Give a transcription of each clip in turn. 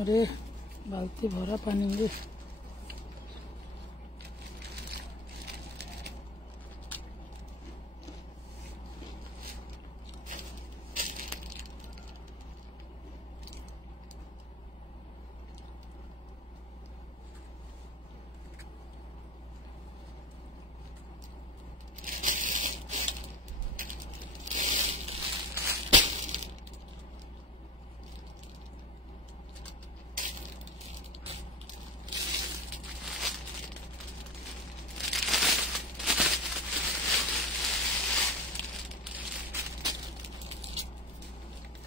अरे बाल्टी भरा पानी रे।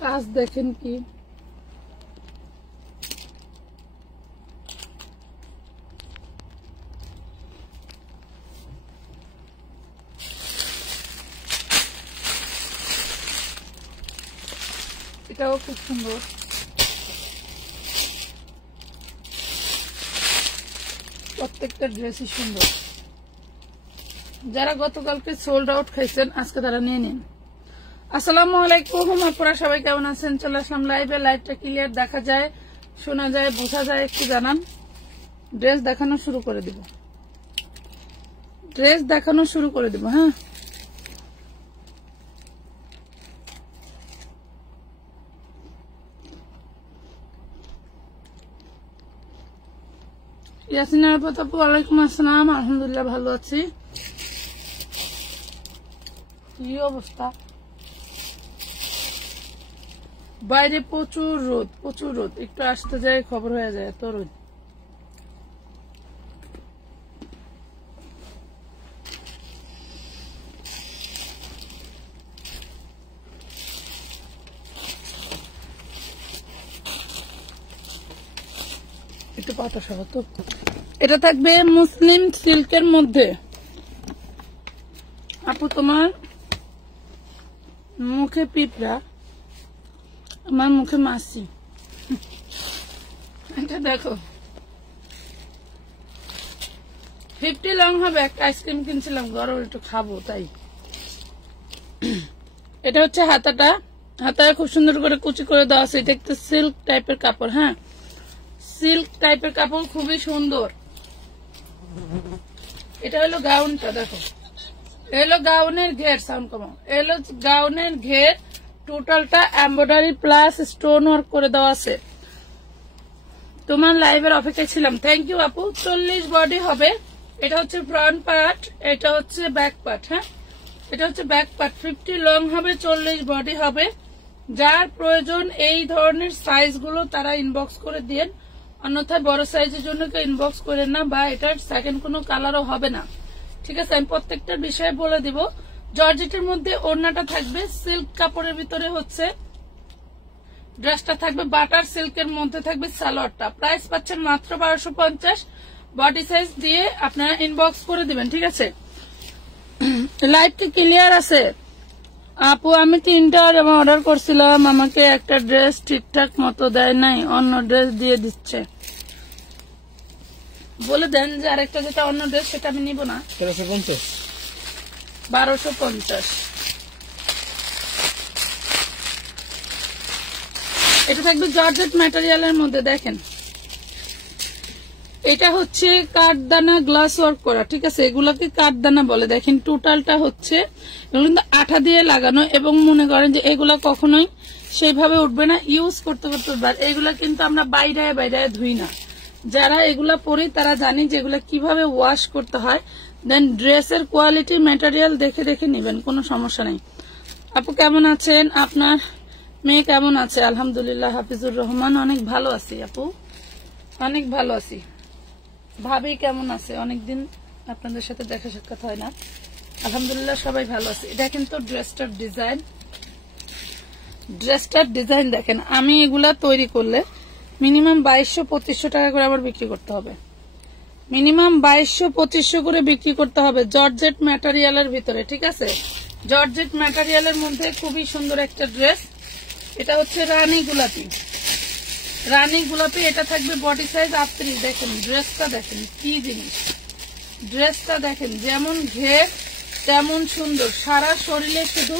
কাজ দেখেন কি এটাও খুব সুন্দর। প্রত্যেকটা ড্রেসই সুন্দর। যারা গতকালকে সোল্ড আউট খাইছেন আজকে তারা নিয়ে নিন। আসসালামু আলাইকুম, আপনারা সবাই কেমন আছেন? চলে আসলাম লাইভে। লাইভটা ক্লিয়ার দেখা যায়, শোনা যায়, বোঝা যায় একটু জানান। ড্রেস দেখানো শুরু করে দিব, ড্রেস দেখানো শুরু করে দিব। হ্যাঁ, ইয়াসিন আপু ওয়ালাইকুম আসসালাম। আলহামদুলিল্লাহ ভালো আছি। কি অবস্থা? বাইরে প্রচুর রোদ, প্রচুর রোদ। একটু আসতে যায় খবর হয়ে যায়, এত রোদ। একটু পাতা সবা তো। এটা থাকবে মুসলিম সিল্কের মধ্যে। আপু তোমার মুখে পিঁপড়া, আমার মুখে মাছি। এটা দেখো 50 লং হবে। একটা আইসক্রিম কিনছিলাম গরম, একটু খাবো তাই। এটা হচ্ছে হাতাটা, হাতায় খুব সুন্দর করে কুচি করে দেওয়া আছে। এটা একটা সিল্ক টাইপের কাপড়। হ্যাঁ, সিল্ক টাইপের কাপড়, খুবই সুন্দর। এটা হলো গাউনটা, দেখো এলো গাউনের ঘের, সাউন্ড কমাও। এলো গাউনের ঘের, টোটালটা এমব্রয়ডারি প্লাস স্টোন ওয়ার্ক করে দেওয়া আছে। তোমার লাইভের অপেক্ষায় ছিলাম, থ্যাংক ইউ আপু। 40 বডি হবে। এটা হচ্ছে ফ্রন্ট পার্ট, এটা হচ্ছে ব্যাক পার্ট। হ্যাঁ, এটা হচ্ছে ব্যাক পার্ট। 50 লং হবে, 40 বডি হবে। যার প্রয়োজন এই ধরনের সাইজ গুলো তারা ইনবক্স করে দিন, অন্যথায় বড় সাইজের জন্য কেউ ইনবক্স করেন না, বা এটার সেকেন্ড কোনো কালারও হবে না। ঠিক আছে, আমি প্রত্যেকটার বিষয়ে বলে দিব। জর্জেটের মধ্যে ওড়নাটা থাকবে, সিল্ক কাপড়ের ভিতরে হচ্ছে ড্রেসটা থাকবে, বাটার সিল্কের মধ্যে থাকবে সালোয়ারটা। প্রাইস পাচ্ছেন মাত্র 1250। বডি সাইজ দিয়ে আপনারা ইনবক্স করে দিবেন। ঠিক আছে, লাইভটা ক্লিয়ার আছে আপু? আমি 3টা অর্ডার করছিলাম, আমাকে একটা ড্রেস ঠিকঠাক মতো দেয় নাই, অন্য ড্রেস দিয়ে দিচ্ছে। বলে দেন যে আরেকটা যেটা অন্য ড্রেস সেটা আমি নিব না। 1250। এটা থাকবে জর্জেট ম্যাটেরিয়ালের মধ্যে। দেখেন এটা হচ্ছে কাঠদানা গ্লাস ওয়ার্ক করা। ঠিক আছে, এগুলাকে কাঠদানা বলে। দেখেন টোটালটা হচ্ছে এগুলো কিন্তু আঠা দিয়ে লাগানো, এবং মনে করেন যে এগুলা কখনোই সেইভাবে উঠবে না, ইউজ করতে করতে উঠবে। এগুলা কিন্তু আমরা বাইরে বাইরে ধুই না। যারা এগুলা পরি তারা জানি যে এগুলা কিভাবে ওয়াশ করতে হয়। দেন ড্রেসের কোয়ালিটি ম্যাটেরিয়াল দেখে দেখে নেবেন, কোনো সমস্যা নেই। আপু কেমন আছেন? আপনার মেয়ে কেমন আছে? আলহামদুলিল্লাহ, হাফিজুর রহমান। অনেক ভালো আছি আপু, অনেক ভালো আছি। ভাবি কেমন আছে? অনেকদিন আপনাদের সাথে দেখা সাক্ষাৎ হয় না। আলহামদুলিল্লাহ সবাই ভালো আছে। দেখেন তো ড্রেসটার ডিজাইন, ড্রেসটার ডিজাইন দেখেন। আমি এগুলা তৈরি করলে মিনিমাম 2200-2500 টাকা করে আবার বিক্রি করতে হবে। মিনিমাম 2200-2500 করে বিক্রি করতে হবে জর্জেট ম্যাটেরিয়ালের ভিতরে। ঠিক আছে, জর্জেট ম্যাটেরিয়ালের মধ্যে খুবই সুন্দর একটা ড্রেস। এটা হচ্ছে রানী গোলাপি, রানী গোলাপি। এটা থাকবে বডি সাইজ 38। দেখেন ড্রেসটা, দেখেন কি জিনিস। ড্রেসটা দেখেন, যেমন ঘের তেমন সুন্দর। সারা শরীরে শুধু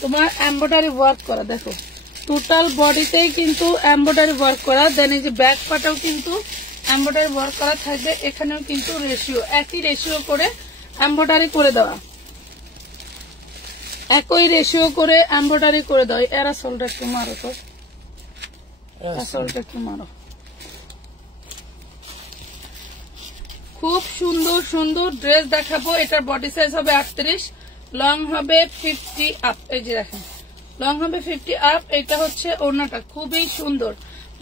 তোমার এমব্রয়ডারি ওয়ার্ক করা। দেখো টোটাল বডিতেই কিন্তু এমব্রয়ডারি ওয়ার্ক করা, দেন এই যে ব্যাক পার্টেও কিন্তু এমব্রয়ডারি ওয়ার্ক করা থাকবে। এখানেও কিন্তু রেশিও, একই রেশিও করে এমব্রয়ডারি করে দেওয়া, একই রেশিও করে এমব্রয়ডারি করে দেওয়া। এরা সোলটা একটু মারো তো, সোলটা একটু মারো। খুব সুন্দর সুন্দর ড্রেস দেখাবো। এটার বডি সাইজ হবে 38, লং হবে 50 আপ। এই যে দেখেন লং হবে 50 আপ। এটা হচ্ছে ওড়নাটা, খুবই সুন্দর।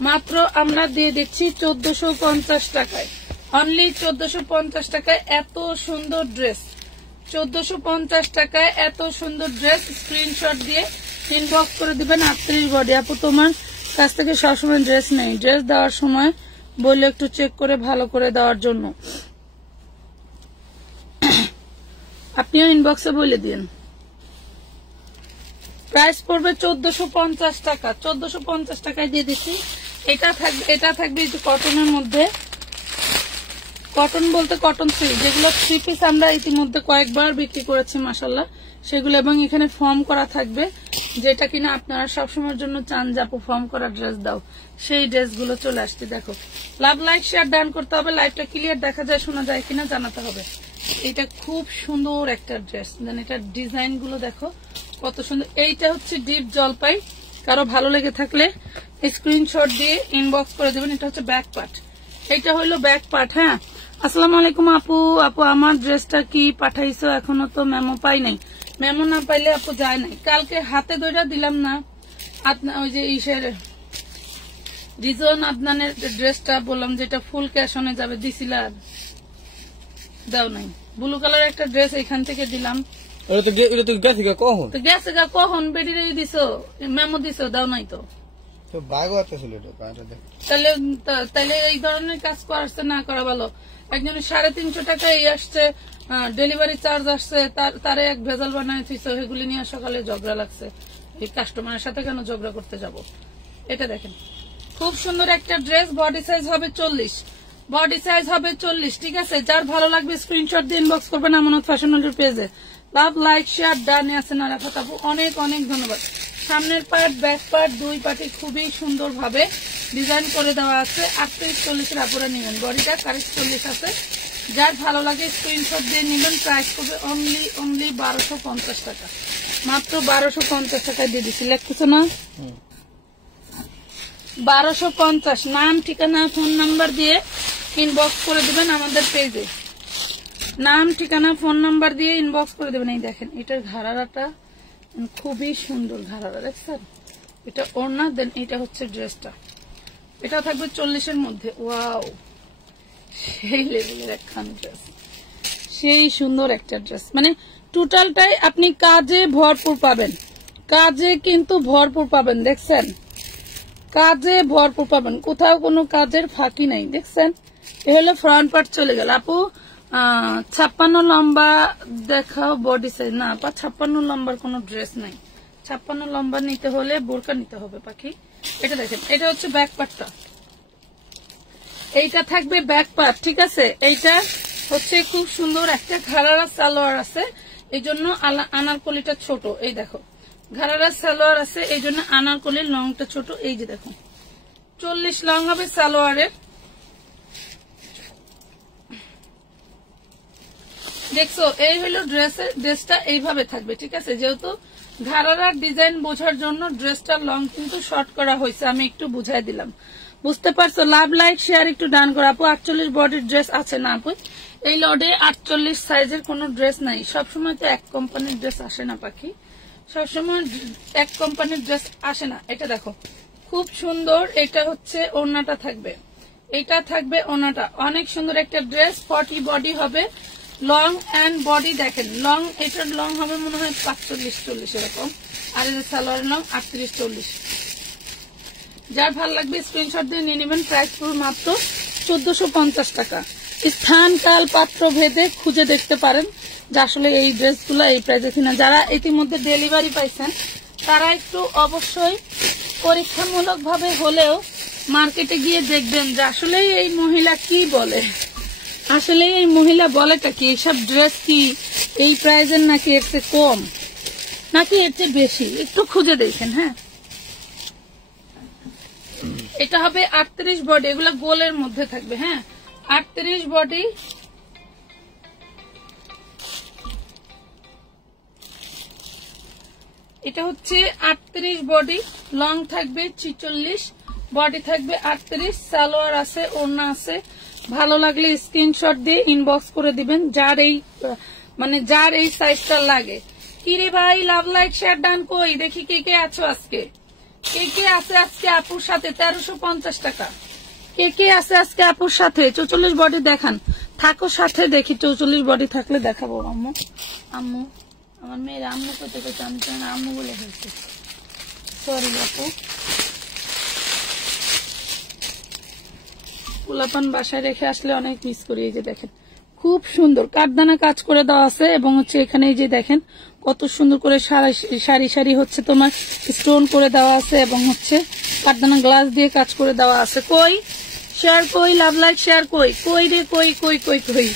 মাত্র আমরা দিয়ে দিচ্ছি 1450 টাকায়, অনলি 1450 টাকায় এত সুন্দর ড্রেস। 1450 টাকায় এত সুন্দর ড্রেস। স্ক্রিনশট দিয়ে ইনবক্স করে দিবেন 38 বডি। আপু তোমার কাছ থেকে সবসময় ড্রেস নেই, ড্রেস দেওয়ার সময় বললে একটু চেক করে ভালো করে দেওয়ার জন্য। আপনিও ইনবক্সে বলে দিন। প্রাইস পড়বে 1450 টাকা, 1450 টাকায় দিয়ে দিচ্ছি। এটা থাকবে কটনের মধ্যে, কটন বলতে কটন থ্রি, যেগুলো থ্রি পিস আমরা ইতিমধ্যে কয়েকবার বিক্রি করেছি মাশাল্লাহ সেগুলো, এবং এখানে ফর্ম করা থাকবে, যেটা কিনা আপনারা সবসময়ের জন্য চান যে আপু ফর্ম করা ড্রেস দাও, সেই ড্রেসগুলো চলে আসছে। দেখো লাভ লাইক শেয়ার ডান করতে হবে, লাইভটা ক্লিয়ার দেখা যায় শোনা যায় কিনা জানাতে হবে। এটা খুব সুন্দর একটা ড্রেস, দেন এটার ডিজাইন গুলো দেখো কত সুন্দর। এইটা হচ্ছে ডিপ জলপাই, কারো ভালো লেগে থাকলে স্ক্রিনশট দিয়ে ইনবক্স করে দেবেন। এটা হচ্ছে ব্যাক পার্ট, এইটা হইলো ব্যাক পার্ট। হ্যাঁ, আসসালামু আলাইকুম আপু। আপু আমার ড্রেসটা কি পাঠাইছো? এখনো তো মেমো পাই নাই। মেমো না পাইলে আপু যায় নাই, কালকে হাতে ধরে দিলাম না। ওই যে ইসের রিজন আদনানের ড্রেসটা বললাম যেটা ফুল ক্যাশ অনে যাবে, দিছিল আর দাও নাই। ব্লু কালার একটা ড্রেস এখান থেকে দিলাম, গেছে গা কখন বেডিরে দিছো, মেমো দিছো, দাও নাই তো। তাহলে এই ধরনের কাজ করছে না করা ভালো। একজনের 350 টাকা এই আসছে, ডেলিভারি চার্জ আসছে, তারে এক ভেজাল বানায় থইছো, সেগুলি নিয়ে সকালে ঝগড়া লাগছে। এই কাস্টমারের সাথে কেন ঝগড়া করতে যাব? এটা দেখেন খুব সুন্দর একটা ড্রেস, বডি সাইজ হবে 40, বডি সাইজ হবে 40। ঠিক আছে, যার ভালো লাগবে স্ক্রিনশট দিয়ে ইনবক্স করবেন আমানত ফ্যাশনের পেজে। লাভ লাইক শেয়ার ডানে আছেন আরাফাত আপু, অনেক অনেক ধন্যবাদ। সামনের পার্ট ব্যাক পার্ট দুই পার্টি খুবই সুন্দর ভাবে ডিজাইন করে দেওয়া আছে। 38-40 এর আপুরা নেবেন, বডিটা 40 আছে। যার ভালো লাগে স্ক্রিনশট দিয়ে নেবেন। প্রাইস করবে অনলি 1250 টাকা, মাত্র 1250 টাকায় দিয়ে দিচ্ছি। লেখতেছো না? 1250। নাম ঠিকানা ফোন নাম্বার দিয়ে ইনবক্স করে দিবেন আমাদের পেজে, নাম ঠিকানা ফোন নাম্বার দিয়ে ইনবক্স করে দেবেন। এই দেখেন এটার ঘাড়াটা খুবই সুন্দর, ঘাড়াটা দেখছেন? এটা ওড়না, দেন এটা হচ্ছে ড্রেসটা। এটা থাকবে 40 এর মধ্যে। ওয়াও, সেই লেভেলের একখান ড্রেস, সেই সুন্দর একটা ড্রেস। মানে টোটালটাই আপনি কাজে ভরপুর পাবেন, কাজে কিন্তু ভরপুর পাবেন। দেখছেন, কাজে ভরপুর পাবেন, কোথাও কোনো কাজের ফাঁকি নাই। দেখছেন, এ হলো ফ্রন্ট পার্ট চলে গেল। আপু 56 লম্বা দেখাও বডি সাইজ। না আপা, 56 লম্বার কোন ড্রেস নাই। 56 লম্বা নিতে হলে বোরকা নিতে হবে পাখি। এটা দেখেন, এটা হচ্ছে ব্যাক পার্টটা, এইটা থাকবে ব্যাক পার্ট। ঠিক আছে, এইটা হচ্ছে খুব সুন্দর একটা ঘাড়ারা সালোয়ার আছে, এই জন্য আনারকলিটা ছোট। এই দেখো ঘাড়ারা সালোয়ার আছে, এই জন্য আনারকলির লংটা ছোট। এই যে দেখো 40 লং হবে সালোয়ারের। দেখছো, এই হলো ড্রেসটা এইভাবে থাকবে। ঠিক আছে, যেহেতু ঘাড়ারার ডিজাইন বোঝার জন্য ড্রেসটার লং কিন্তু শর্ট করা হয়েছে, আমি একটু বুঝাই দিলাম। বুঝতে পারছো? লাভ লাইক শেয়ার একটু ডান করো। আপু 48 বডির ড্রেস আছে না? আপু এই লডে 48 সাইজের কোন ড্রেস নাই। সবসময় তো এক কোম্পানির ড্রেস আসে না পাখি, সবসময় এক কোম্পানির ড্রেস আসে না। এটা দেখো খুব সুন্দর, এটা হচ্ছে ওড়নাটা থাকবে, এটা থাকবে ওড়নাটা, অনেক সুন্দর একটা ড্রেস। 40 বডি হবে, লং এন্ড বডি দেখেন, লং এটার লং হবে মনে হয় 45-40 এরকম, আর এই সালোয়ার লং 38-40। যার ভালো লাগবে স্ক্রিনশট দিয়ে নিয়ে নেবেন। প্রাইস পুরো মাত্র 1450 টাকা। স্থান কাল পাত্র ভেদে খুঁজে দেখতে পারেন যে আসলে এই ড্রেসগুলো এই প্রাইসে কিনা। যারা ইতিমধ্যে ডেলিভারি পাইছেন তারা একটু অবশ্যই পরীক্ষামূলক ভাবে হলেও মার্কেটে গিয়ে দেখবেন যে আসলে এই মহিলা কি বলে, আসলে এই মহিলা বলেটা কি, এইসব ড্রেস কি এই প্রাইজের নাকি এর চেয়ে কম নাকি এর চেয়ে বেশি, একটু খুঁজে দেখেন। হ্যাঁ, এটা হবে 38 বডি, এগুলা গোলের মধ্যে থাকবে। হ্যাঁ 38 বডি, এটা হচ্ছে 38 বডি, লং থাকবে 46, বডি থাকবে 38, সালোয়ার আছে, ওড়না আছে। ভালো লাগলে স্ক্রিনশট দিয়ে ইনবক্স করে দিবেন যার এই মানে যার এই সাইজটা লাগে। কিরে ভাই লাভ লাইক শেয়ার ডান কই দেখি কে কে আছো আজকে, কে কে আছে আজকে আপুর সাথে 1350 টাকা, কে কে আছে আজকে আপুর সাথে। 44 বডি দেখান, থাকো সাথে দেখি 44 বডি থাকলে দেখাবো। আম্মু আম্মু আমার মেয়ের আম্মু করতে করতে আমি তো আম্মু বলে ফেলছি, সরি আপু। পোলাপান বাসায় রেখে আসলে অনেক মিস করি। এই যে দেখেন খুব সুন্দর কাঠদানা কাজ করে দেওয়া আছে এবং হচ্ছে এখানে এই যে দেখেন কত সুন্দর করে সারি সারি হচ্ছে তোমার স্টোন করে দেওয়া আছে এবং হচ্ছে কাঠদানা গ্লাস দিয়ে কাজ করে দেওয়া আছে। কই শেয়ার কই লাভ লাইক শেয়ার কই কই রে কই কই কই কই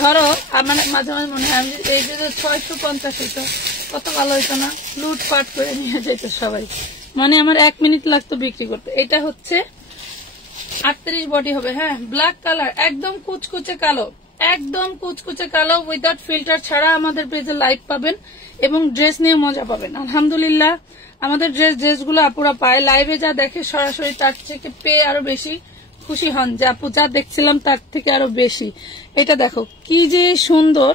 ধরো আমার মাঝে মাঝে মনে হয় এই যে 650 হইতো কত ভালো হইতো না, লুটপাট করে নিয়ে যেত সবাই, মানে আমার 1 মিনিট লাগতো বিক্রি করতে। এটা হচ্ছে 38 বডি হবে। হ্যাঁ ব্ল্যাক কালার, একদম কুচকুচে কালো, একদম কুচকুচে কালো উইদাউট ফিল্টার ছাড়া আমাদের পেজে লাইভ পাবেন এবং ড্রেস নিয়ে মজা পাবেন। আলহামদুলিল্লাহ আমাদের ড্রেসগুলো আপুরা পায়, লাইভে যা দেখে সরাসরি তার থেকে পেয়ে আরো বেশি খুশি হন যে আপু যা দেখছিলাম তার থেকে আরো বেশি। এটা দেখো কি যে সুন্দর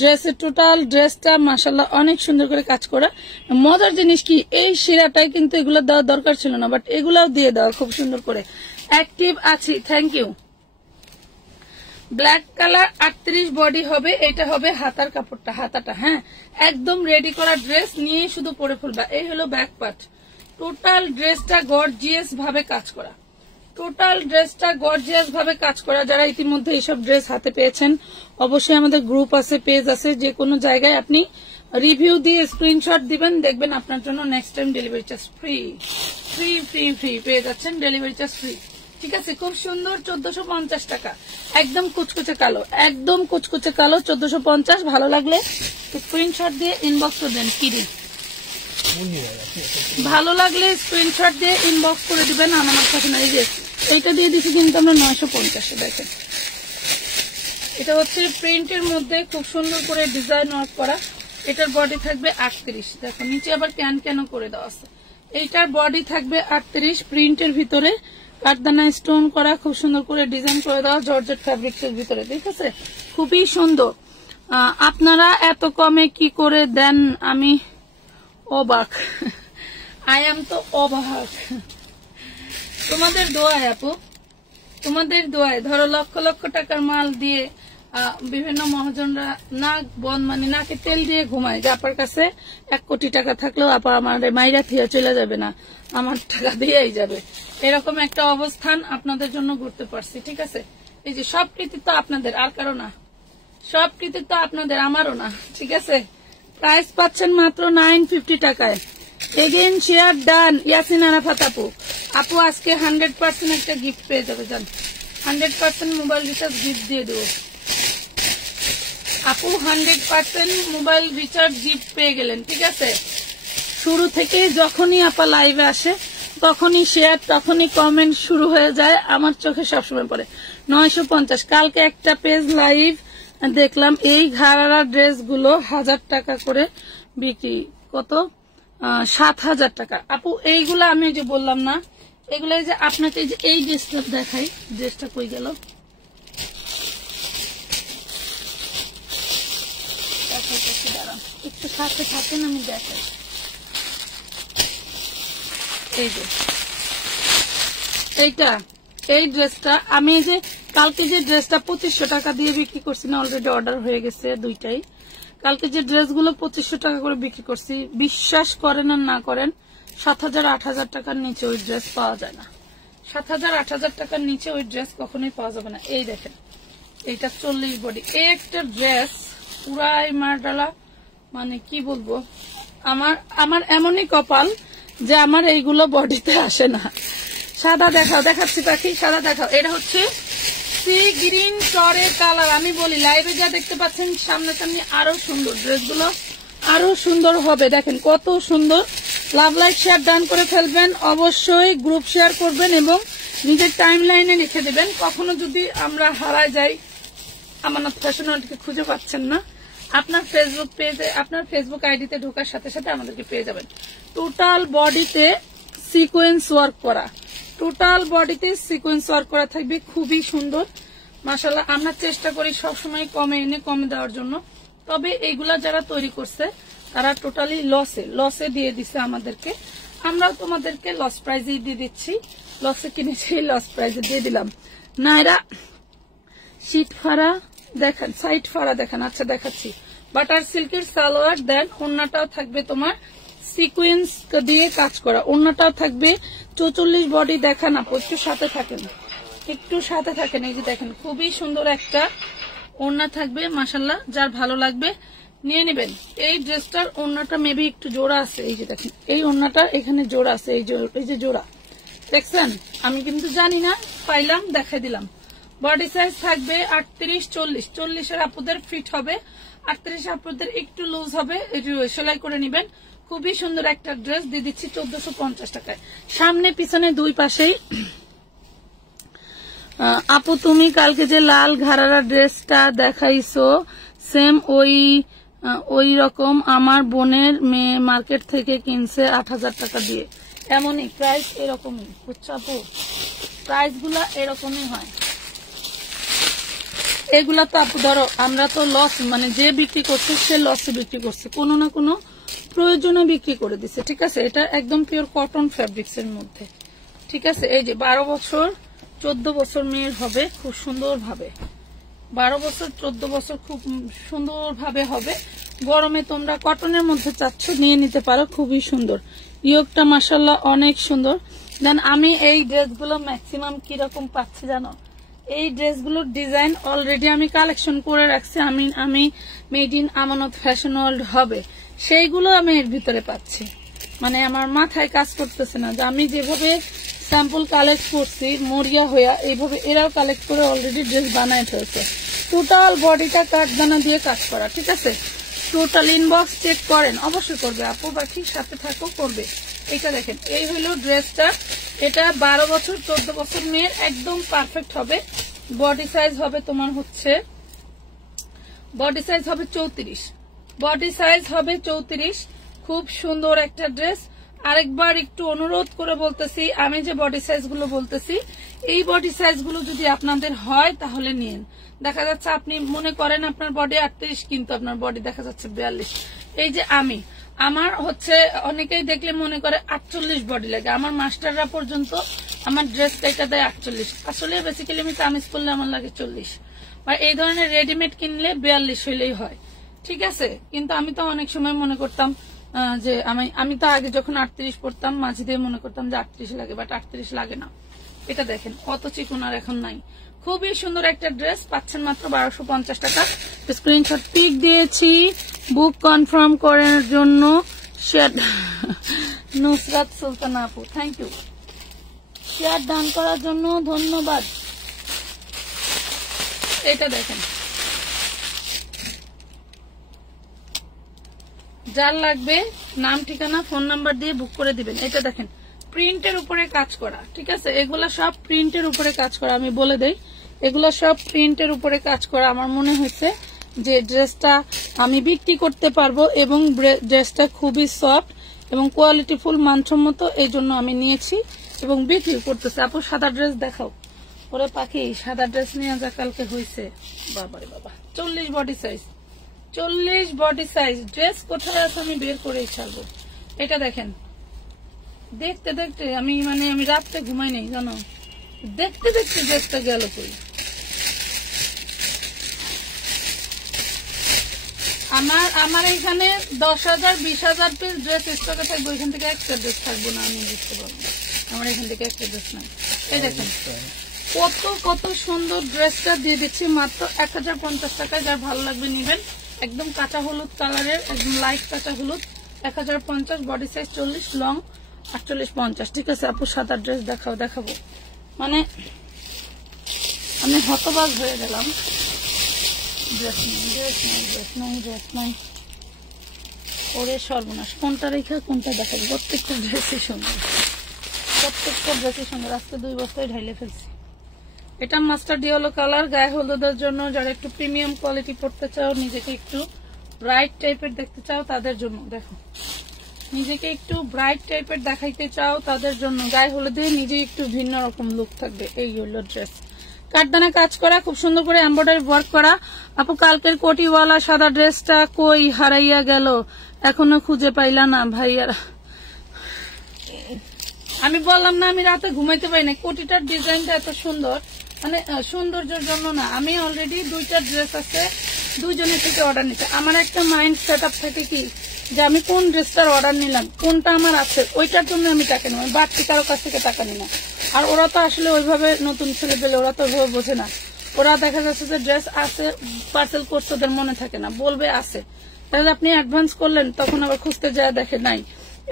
ড্রেসের টোটাল ড্রেসটা মাশাআল্লাহ অনেক সুন্দর করে কাজ করা। মজার জিনিস কি এই শিরাটাই কিন্তু এগুলো দেওয়ার দরকার ছিল না, বাট এগুলাও দিয়ে দেওয়া খুব সুন্দর করে। অ্যাক্টিভ আছি, thank you. Black colour 38 body হবে, এটা হবে হাতার কাপড়টা, হাতাটা। হ্যাঁ একদম রেডি করা ড্রেস নিয়ে শুধু পরে ফেলবা। এই হলো ব্যাক পার্ট, টোটাল ড্রেসটা গর্জিয়াস ভাবে কাজ করা, টোটাল ড্রেসটা গর্জিয়াস ভাবে কাজ করা। যারা ইতিমধ্যে এইসব ড্রেস হাতে পেয়েছেন অবশ্যই আমাদের গ্রুপ আছে, পেজ আছে, যে কোনো জায়গায় আপনি রিভিউ দিয়ে স্ক্রিনশট দিবেন, দেখবেন আপনার জন্য next time delivery charge free free free free পেয়ে যাচ্ছেন, ডেলিভারি চার্জ ফ্রি। ঠিক আছে খুব সুন্দর 1450 টাকা, একদম কুচকুচে কালো, একদম কুচকুচে কালো 1450। ভালো লাগলে স্ক্রিনশট দিয়ে ইনবক্স করে দেন। কিরে ভালো লাগলে স্ক্রিনশট দিয়ে ইনবক্স করে দিবেন, আমার কাছে না। এই যে এইটা দিয়ে দিচ্ছি কিন্তু আমরা 950। দেখেন এটা হচ্ছে প্রিন্টের মধ্যে খুব সুন্দর করে ডিজাইন ওয়ার্ক করা। এটার বডি থাকবে 38, দেখো নিচে আবার ক্যান ক্যান করে দেওয়া আছে। এইটার বডি থাকবে 38, প্রিন্টের ভিতরে কাঠদানা স্টোন করা, খুব সুন্দর করে ডিজাইন করে দেওয়া জর্জেট ফ্যাব্রিক্সের ভিতরে। ঠিক আছে খুবই সুন্দর। আপনারা এত কমে কি করে দেন, আমি অবাক, আই এম তো অবাক। তোমাদের দোয়ায় আপু, তোমাদের দোয়ায়। ধরো লক্ষ লক্ষ টাকার মাল দিয়ে বিভিন্ন মহাজনরা নাক বন মানে নাকে তেল দিয়ে ঘুমায় যে আপার কাছে 1 কোটি টাকা থাকলেও আপা আমাদের মাইরা থিয়া চলে যাবে না, আমার টাকা দিয়েই যাবে। এরকম একটা অবস্থান আপনাদের জন্য করতে পারছি। ঠিক আছে এই যে সব কৃতিত্ব আপনাদের, আর কারো না, সব কৃতিত্ব আপনাদের, আমারও না। ঠিক আছে প্রাইস পাচ্ছেন মাত্র 950 টাকায়। Again share done. Yasin Arafat আপু, আপু আজকে 100% একটা গিফট পেয়ে যাবে, জান 100% মোবাইল রিচার্জ গিফট দিয়ে দেবো আপু, 100% মোবাইল রিচার্জ গিফট পেয়ে গেলেন। ঠিক আছে শুরু থেকে যখনই আপা লাইভে আসে তখনই শেয়ার, তখনই কমেন্ট শুরু হয়ে যায়, আমার চোখে সবসময় পড়ে। 950। কালকে একটা পেজ লাইভ দেখলাম এই ঘাড়ারা ড্রেস গুলো 1000 টাকা করে বিক্রি, কত 7000 টাকা। আপু এইগুলা আমি যে বললাম না, এগুলো যে আপনাকে যে এই ড্রেসটা দেখাই, ড্রেসটা কই গেল, একটু সাথে থাকেন আমি দেখাই। এই যে এইটা, এই ড্রেসটা আমি যে কালকে যে ড্রেসটা 2500 টাকা দিয়ে বিক্রি করছি না, অলরেডি অর্ডার হয়ে গেছে দুইটাই। কালকে যে ড্রেসগুলো 2500 টাকা করে বিক্রি করছি, বিশ্বাস করেন আর না করেন 7000-8000 টাকার নিচে ওই ড্রেস পাওয়া যায় না। 7000-8000 টাকার নিচে ওই ড্রেস কখনোই পাওয়া যাবে না। এই দেখেন এইটা 40 বডি, এই একটা ড্রেস পুরাই মারডালা, মানে কি বলবো, আমার এমনই কপাল যে আমার এইগুলো বডিতে আসে না। সাদা দেখাও, দেখাচ্ছি পাখি, সাদা দেখাও। এটা হচ্ছে সি গ্রিন টরের কালার। আমি বলি লাইভে যা দেখতে পাচ্ছেন সামনাসামনি আরো সুন্দর, ড্রেসগুলো আরো সুন্দর হবে। দেখেন কত সুন্দর লাভ লাইক শেয়ার ডান করে ফেলবেন, অবশ্যই গ্রুপ শেয়ার করবেন এবং নিজের টাইম লাইনে লিখে দেবেন। কখনো যদি আমরা হারায় যাই, আমানত ফ্যাশন ওয়ার্ল্ডকে খুঁজে পাচ্ছেন না, আপনার ফেসবুক পেজে, আপনার ফেসবুক আইডিতে ঢোকার সাথে সাথে আমাদেরকে পেয়ে যাবেন। টোটাল বডিতে সিকোয়েন্স ওয়ার্ক করা, টোটাল বডিতে সিকোয়েন্স ওয়ার্ক করা থাকবে, খুবই সুন্দর মাশাআল্লাহ। আমরা চেষ্টা করি সবসময় কমে এনে কমে দেওয়ার জন্য, তবে এইগুলা যারা তৈরি করছে তারা টোটালি লসে দিয়ে দিচ্ছে আমাদেরকে, আমরাও তোমাদেরকে লস প্রাইজে দিয়ে দিচ্ছি। লসে কিনেছি, লস প্রাইজে দিয়ে দিলাম। নাইরা শীত ফাড়া দেখেন, সাইড ফাড়া দেখেন, আচ্ছা দেখাচ্ছি। বাটার সিল্কের সালোয়ার, দেন ওড়নাটাও থাকবে তোমার সিকোয়েন্স দিয়ে কাজ করা, ওড়নাটাও থাকবে 44 বডি। দেখান আপু, একটু সাথে থাকেন, একটু সাথে থাকেন। এই যে দেখেন খুবই সুন্দর একটা ওড়না থাকবে মাশাআল্লাহ, যার ভালো লাগবে নিয়ে নেবেন। এই ড্রেসটার ওড়নাটা মেবি একটু জোড়া আছে, এই যে দেখেন এই ওড়নাটা এখানে জোড়া আছে, এই যে জোড়া দেখছেন, আমি কিন্তু জানি না, পাইলাম দেখাই দিলাম। বডি সাইজ থাকবে 38-40, 40-এর আপুদের ফিট হবে, 38 আপুদের একটু লুজ হবে, সেলাই করে নেবেন। খুবই সুন্দর একটা ড্রেস দিয়ে দিচ্ছি 1450 টাকায়। সামনে পিছনে দুই পাশেই। আপু তুমি কালকে যে লাল ঘাড়ারা ড্রেসটা দেখাইছো সেম ওই রকম আমার বোনের মেয়ে মার্কেট থেকে কিনছে 8000 টাকা দিয়ে, এমনই প্রাইস এরকমই, বুঝছো আপু, প্রাইস গুলা এরকমই হয়। এগুলা তো আপু ধরো আমরা তো লস, মানে যে বিক্রি করছে সে লসে বিক্রি করছে, কোনো না কোনো প্রয়োজনে বিক্রি করে দিচ্ছে, ঠিক আছে। এটা একদম পিওর কটন ফ্যাব্রিক্স এর মধ্যে, ঠিক আছে। এই যে 12 বছর 14 বছর মেয়ের হবে খুব সুন্দর ভাবে, 12 বছর 14 বছর খুব সুন্দর ভাবে হবে। গরমে তোমরা কটনের মধ্যে চাচ্ছ নিয়ে নিতে পারো, খুবই সুন্দর। ইয়োগটা মাশাআল্লাহ অনেক সুন্দর। দেন আমি এই ড্রেসগুলো ম্যাক্সিমাম কিরকম পাচ্ছি জানো, এই ড্রেসগুলোর ডিজাইন অলরেডি আমি কালেকশন করে রাখছি, আমি মেড ইন আমানত ফ্যাশন ওয়ার্ল্ড হবে, সেইগুলো আমি এর ভিতরে পাচ্ছি। মানে আমার মাথায় কাজ করতেছে না যে আমি যেভাবে স্যাম্পল কালেক্ট করছি মরিয়া হইয়া, এইভাবে এরাও কালেক্ট করে অলরেডি ড্রেস বানায় ফেলছে। টোটাল বডিটা কাঠদানা দিয়ে কাজ করা, ঠিক আছে। টোটাল ইনবক্স চেক করেন, অবশ্যই করবে আপু, বা ঠিক সাথে থাকো করবে। এটা দেখেন, এই হলো ড্রেসটা, এটা 12 বছর 14 বছর মেয়ের একদম পারফেক্ট হবে। বডি সাইজ হবে তোমার হচ্ছে, বডি সাইজ হবে 34, বডি সাইজ হবে 34। খুব সুন্দর একটা ড্রেস। আরেকবার একটু অনুরোধ করে বলতেছি, আমি যে বডি সাইজ গুলো বলতেছি এই বডি সাইজ গুলো যদি আপনাদের হয় তাহলে নিন। দেখা যাচ্ছে আপনি মনে করেন আপনার বডি 38, কিন্তু আপনার বডি দেখা যাচ্ছে 42। এই যে আমার হচ্ছে অনেকেই দেখলে মনে করে 48 বডি লাগে, আমার মাস্টাররা পর্যন্ত আমার ড্রেসটা এটা দেয় 48। আসলে বেসিক্যালি আমি কামিজ করলে আমার লাগে 40, বা এই ধরনের রেডিমেড কিনলে 42 হইলেই হয়, ঠিক আছে। কিন্তু আমি তো অনেক সময় মনে করতাম যে আমি তো আগে যখন 38 পড়তাম মাঝে দিয়ে মনে করতাম যে 38 লাগে, বাট 38 লাগে না। এটা দেখেন কত চিকন আর এখন নাই। খুবই সুন্দর একটা ড্রেস পাচ্ছেন মাত্র 1250 টাকা। স্ক্রিনশট পিক দিয়েছি বুক কনফার্ম করার জন্য। নুসরাত সুলতানা আপু থ্যাংক ইউ, শেয়ার ডান করার জন্য ধন্যবাদ। এটা দেখেন, যার লাগবে নাম ঠিকানা ফোন নাম্বার দিয়ে বুক করে দিবেন। এটা দেখেন প্রিন্টের উপরে কাজ করা, ঠিক আছে। এগুলা সব প্রিন্টের উপরে কাজ করা, আমি বলে দেই এগুলা সব প্রিন্টের উপরে কাজ করা। আমার মনে হয়েছে যে ড্রেসটা আমি বিক্রি করতে পারবো এবং ড্রেসটা খুবই সফট এবং কোয়ালিটি ফুল মানসম্মত, এই জন্য আমি নিয়েছি এবং বিক্রি করতেছে। আপু সাদা ড্রেস দেখাও, ওরে পাখি সাদা ড্রেস নিয়ে যা কালকে হয়েছে, বাবারে বাবা 40 body size, 40 body size dress কোথায় আছে আমি বের করেই ছাড়বো। এটা দেখেন, দেখতে দেখতে আমি রাতে ঘুমাই নেই জানো, দেখতে দেখতে ড্রেসটা গেল কই। আমার এখানে 10,000 20,000 পিস ড্রেস স্টকে থাকবে, ওইখান থেকে একটা ড্রেস থাকবো না, আমি বুঝতে পারবো। আমার এখান থেকে একটা ড্রেস নাই। এই দেখেন কত সুন্দর ড্রেসটা দিয়ে দিচ্ছি মাত্র 1050 টাকায়। যার ভালো লাগবে নিবেন। একদম কাঁচা হলুদ কালারের, একদম লাইট কাঁচা হলুদ, 1050, বডি সাইজ 40, লং 48-50, ঠিক আছে। আপু সাদা ড্রেস দেখাবো, মানে আমি হতবাক হয়ে গেলাম। ড্রেস নাই ওরে সর্বনাশ, কোনটা রেখে কোনটা দেখাবো? প্রত্যেকটা ড্রেসই সুন্দর, প্রত্যেকটা ড্রেসই সুন্দর। আজকে 2 বস্তায় ঢাইলে ফেলছি। এটা মাস্টার্ড ইয়েলো কালার, গায়ে হলুদের জন্য, যারা একটু প্রিমিয়াম কোয়ালিটি পড়তে চাও, নিজেকে একটু ব্রাইট টাইপের দেখতে চাও তাদের জন্য। দেখো, নিজেকে একটু ব্রাইট টাইপের দেখাইতে চাও তাদের জন্য, গায়ে হলুদে নিজে একটু ভিন্ন রকম লুক থাকবে এই হলো ড্রেস। কাঠদানা কাজ করা, খুব সুন্দর করে এমব্রয়ডারি ওয়ার্ক করা। আপু কালকের কোটিওয়ালা সাদা ড্রেসটা কই হারাইয়া গেল, এখনো খুঁজে পাইলা না ভাইয়ারা? আমি বললাম না আমি রাতে ঘুমাইতে পারি না। কোটিটার ডিজাইনটা এত সুন্দর, মানে সৌন্দর্যের জন্য না। আমি অলরেডি 2টা ড্রেস আছে, 2 জনের থেকে অর্ডার নিতে। আমার একটা মাইন্ড সেট আপ থাকে কি, যে আমি কোন ড্রেসটার অর্ডার নিলাম, কোনটা আমার আছে, ওইটার জন্য আমি টাকা নিই। বাড়তি কারো কাছ থেকে টাকা নিই না। আর ওরা তো আসলে ওইভাবে, নতুন ছেলে পেলে ওরা তো ওইভাবে বোঝে না। ওরা দেখা যাচ্ছে যে ড্রেস আছে, পার্সেল করছে, ওদের মনে থাকে না, বলবে আছে, তাহলে আপনি অ্যাডভান্স করলেন, তখন আবার খুঁজতে যায় দেখে নাই,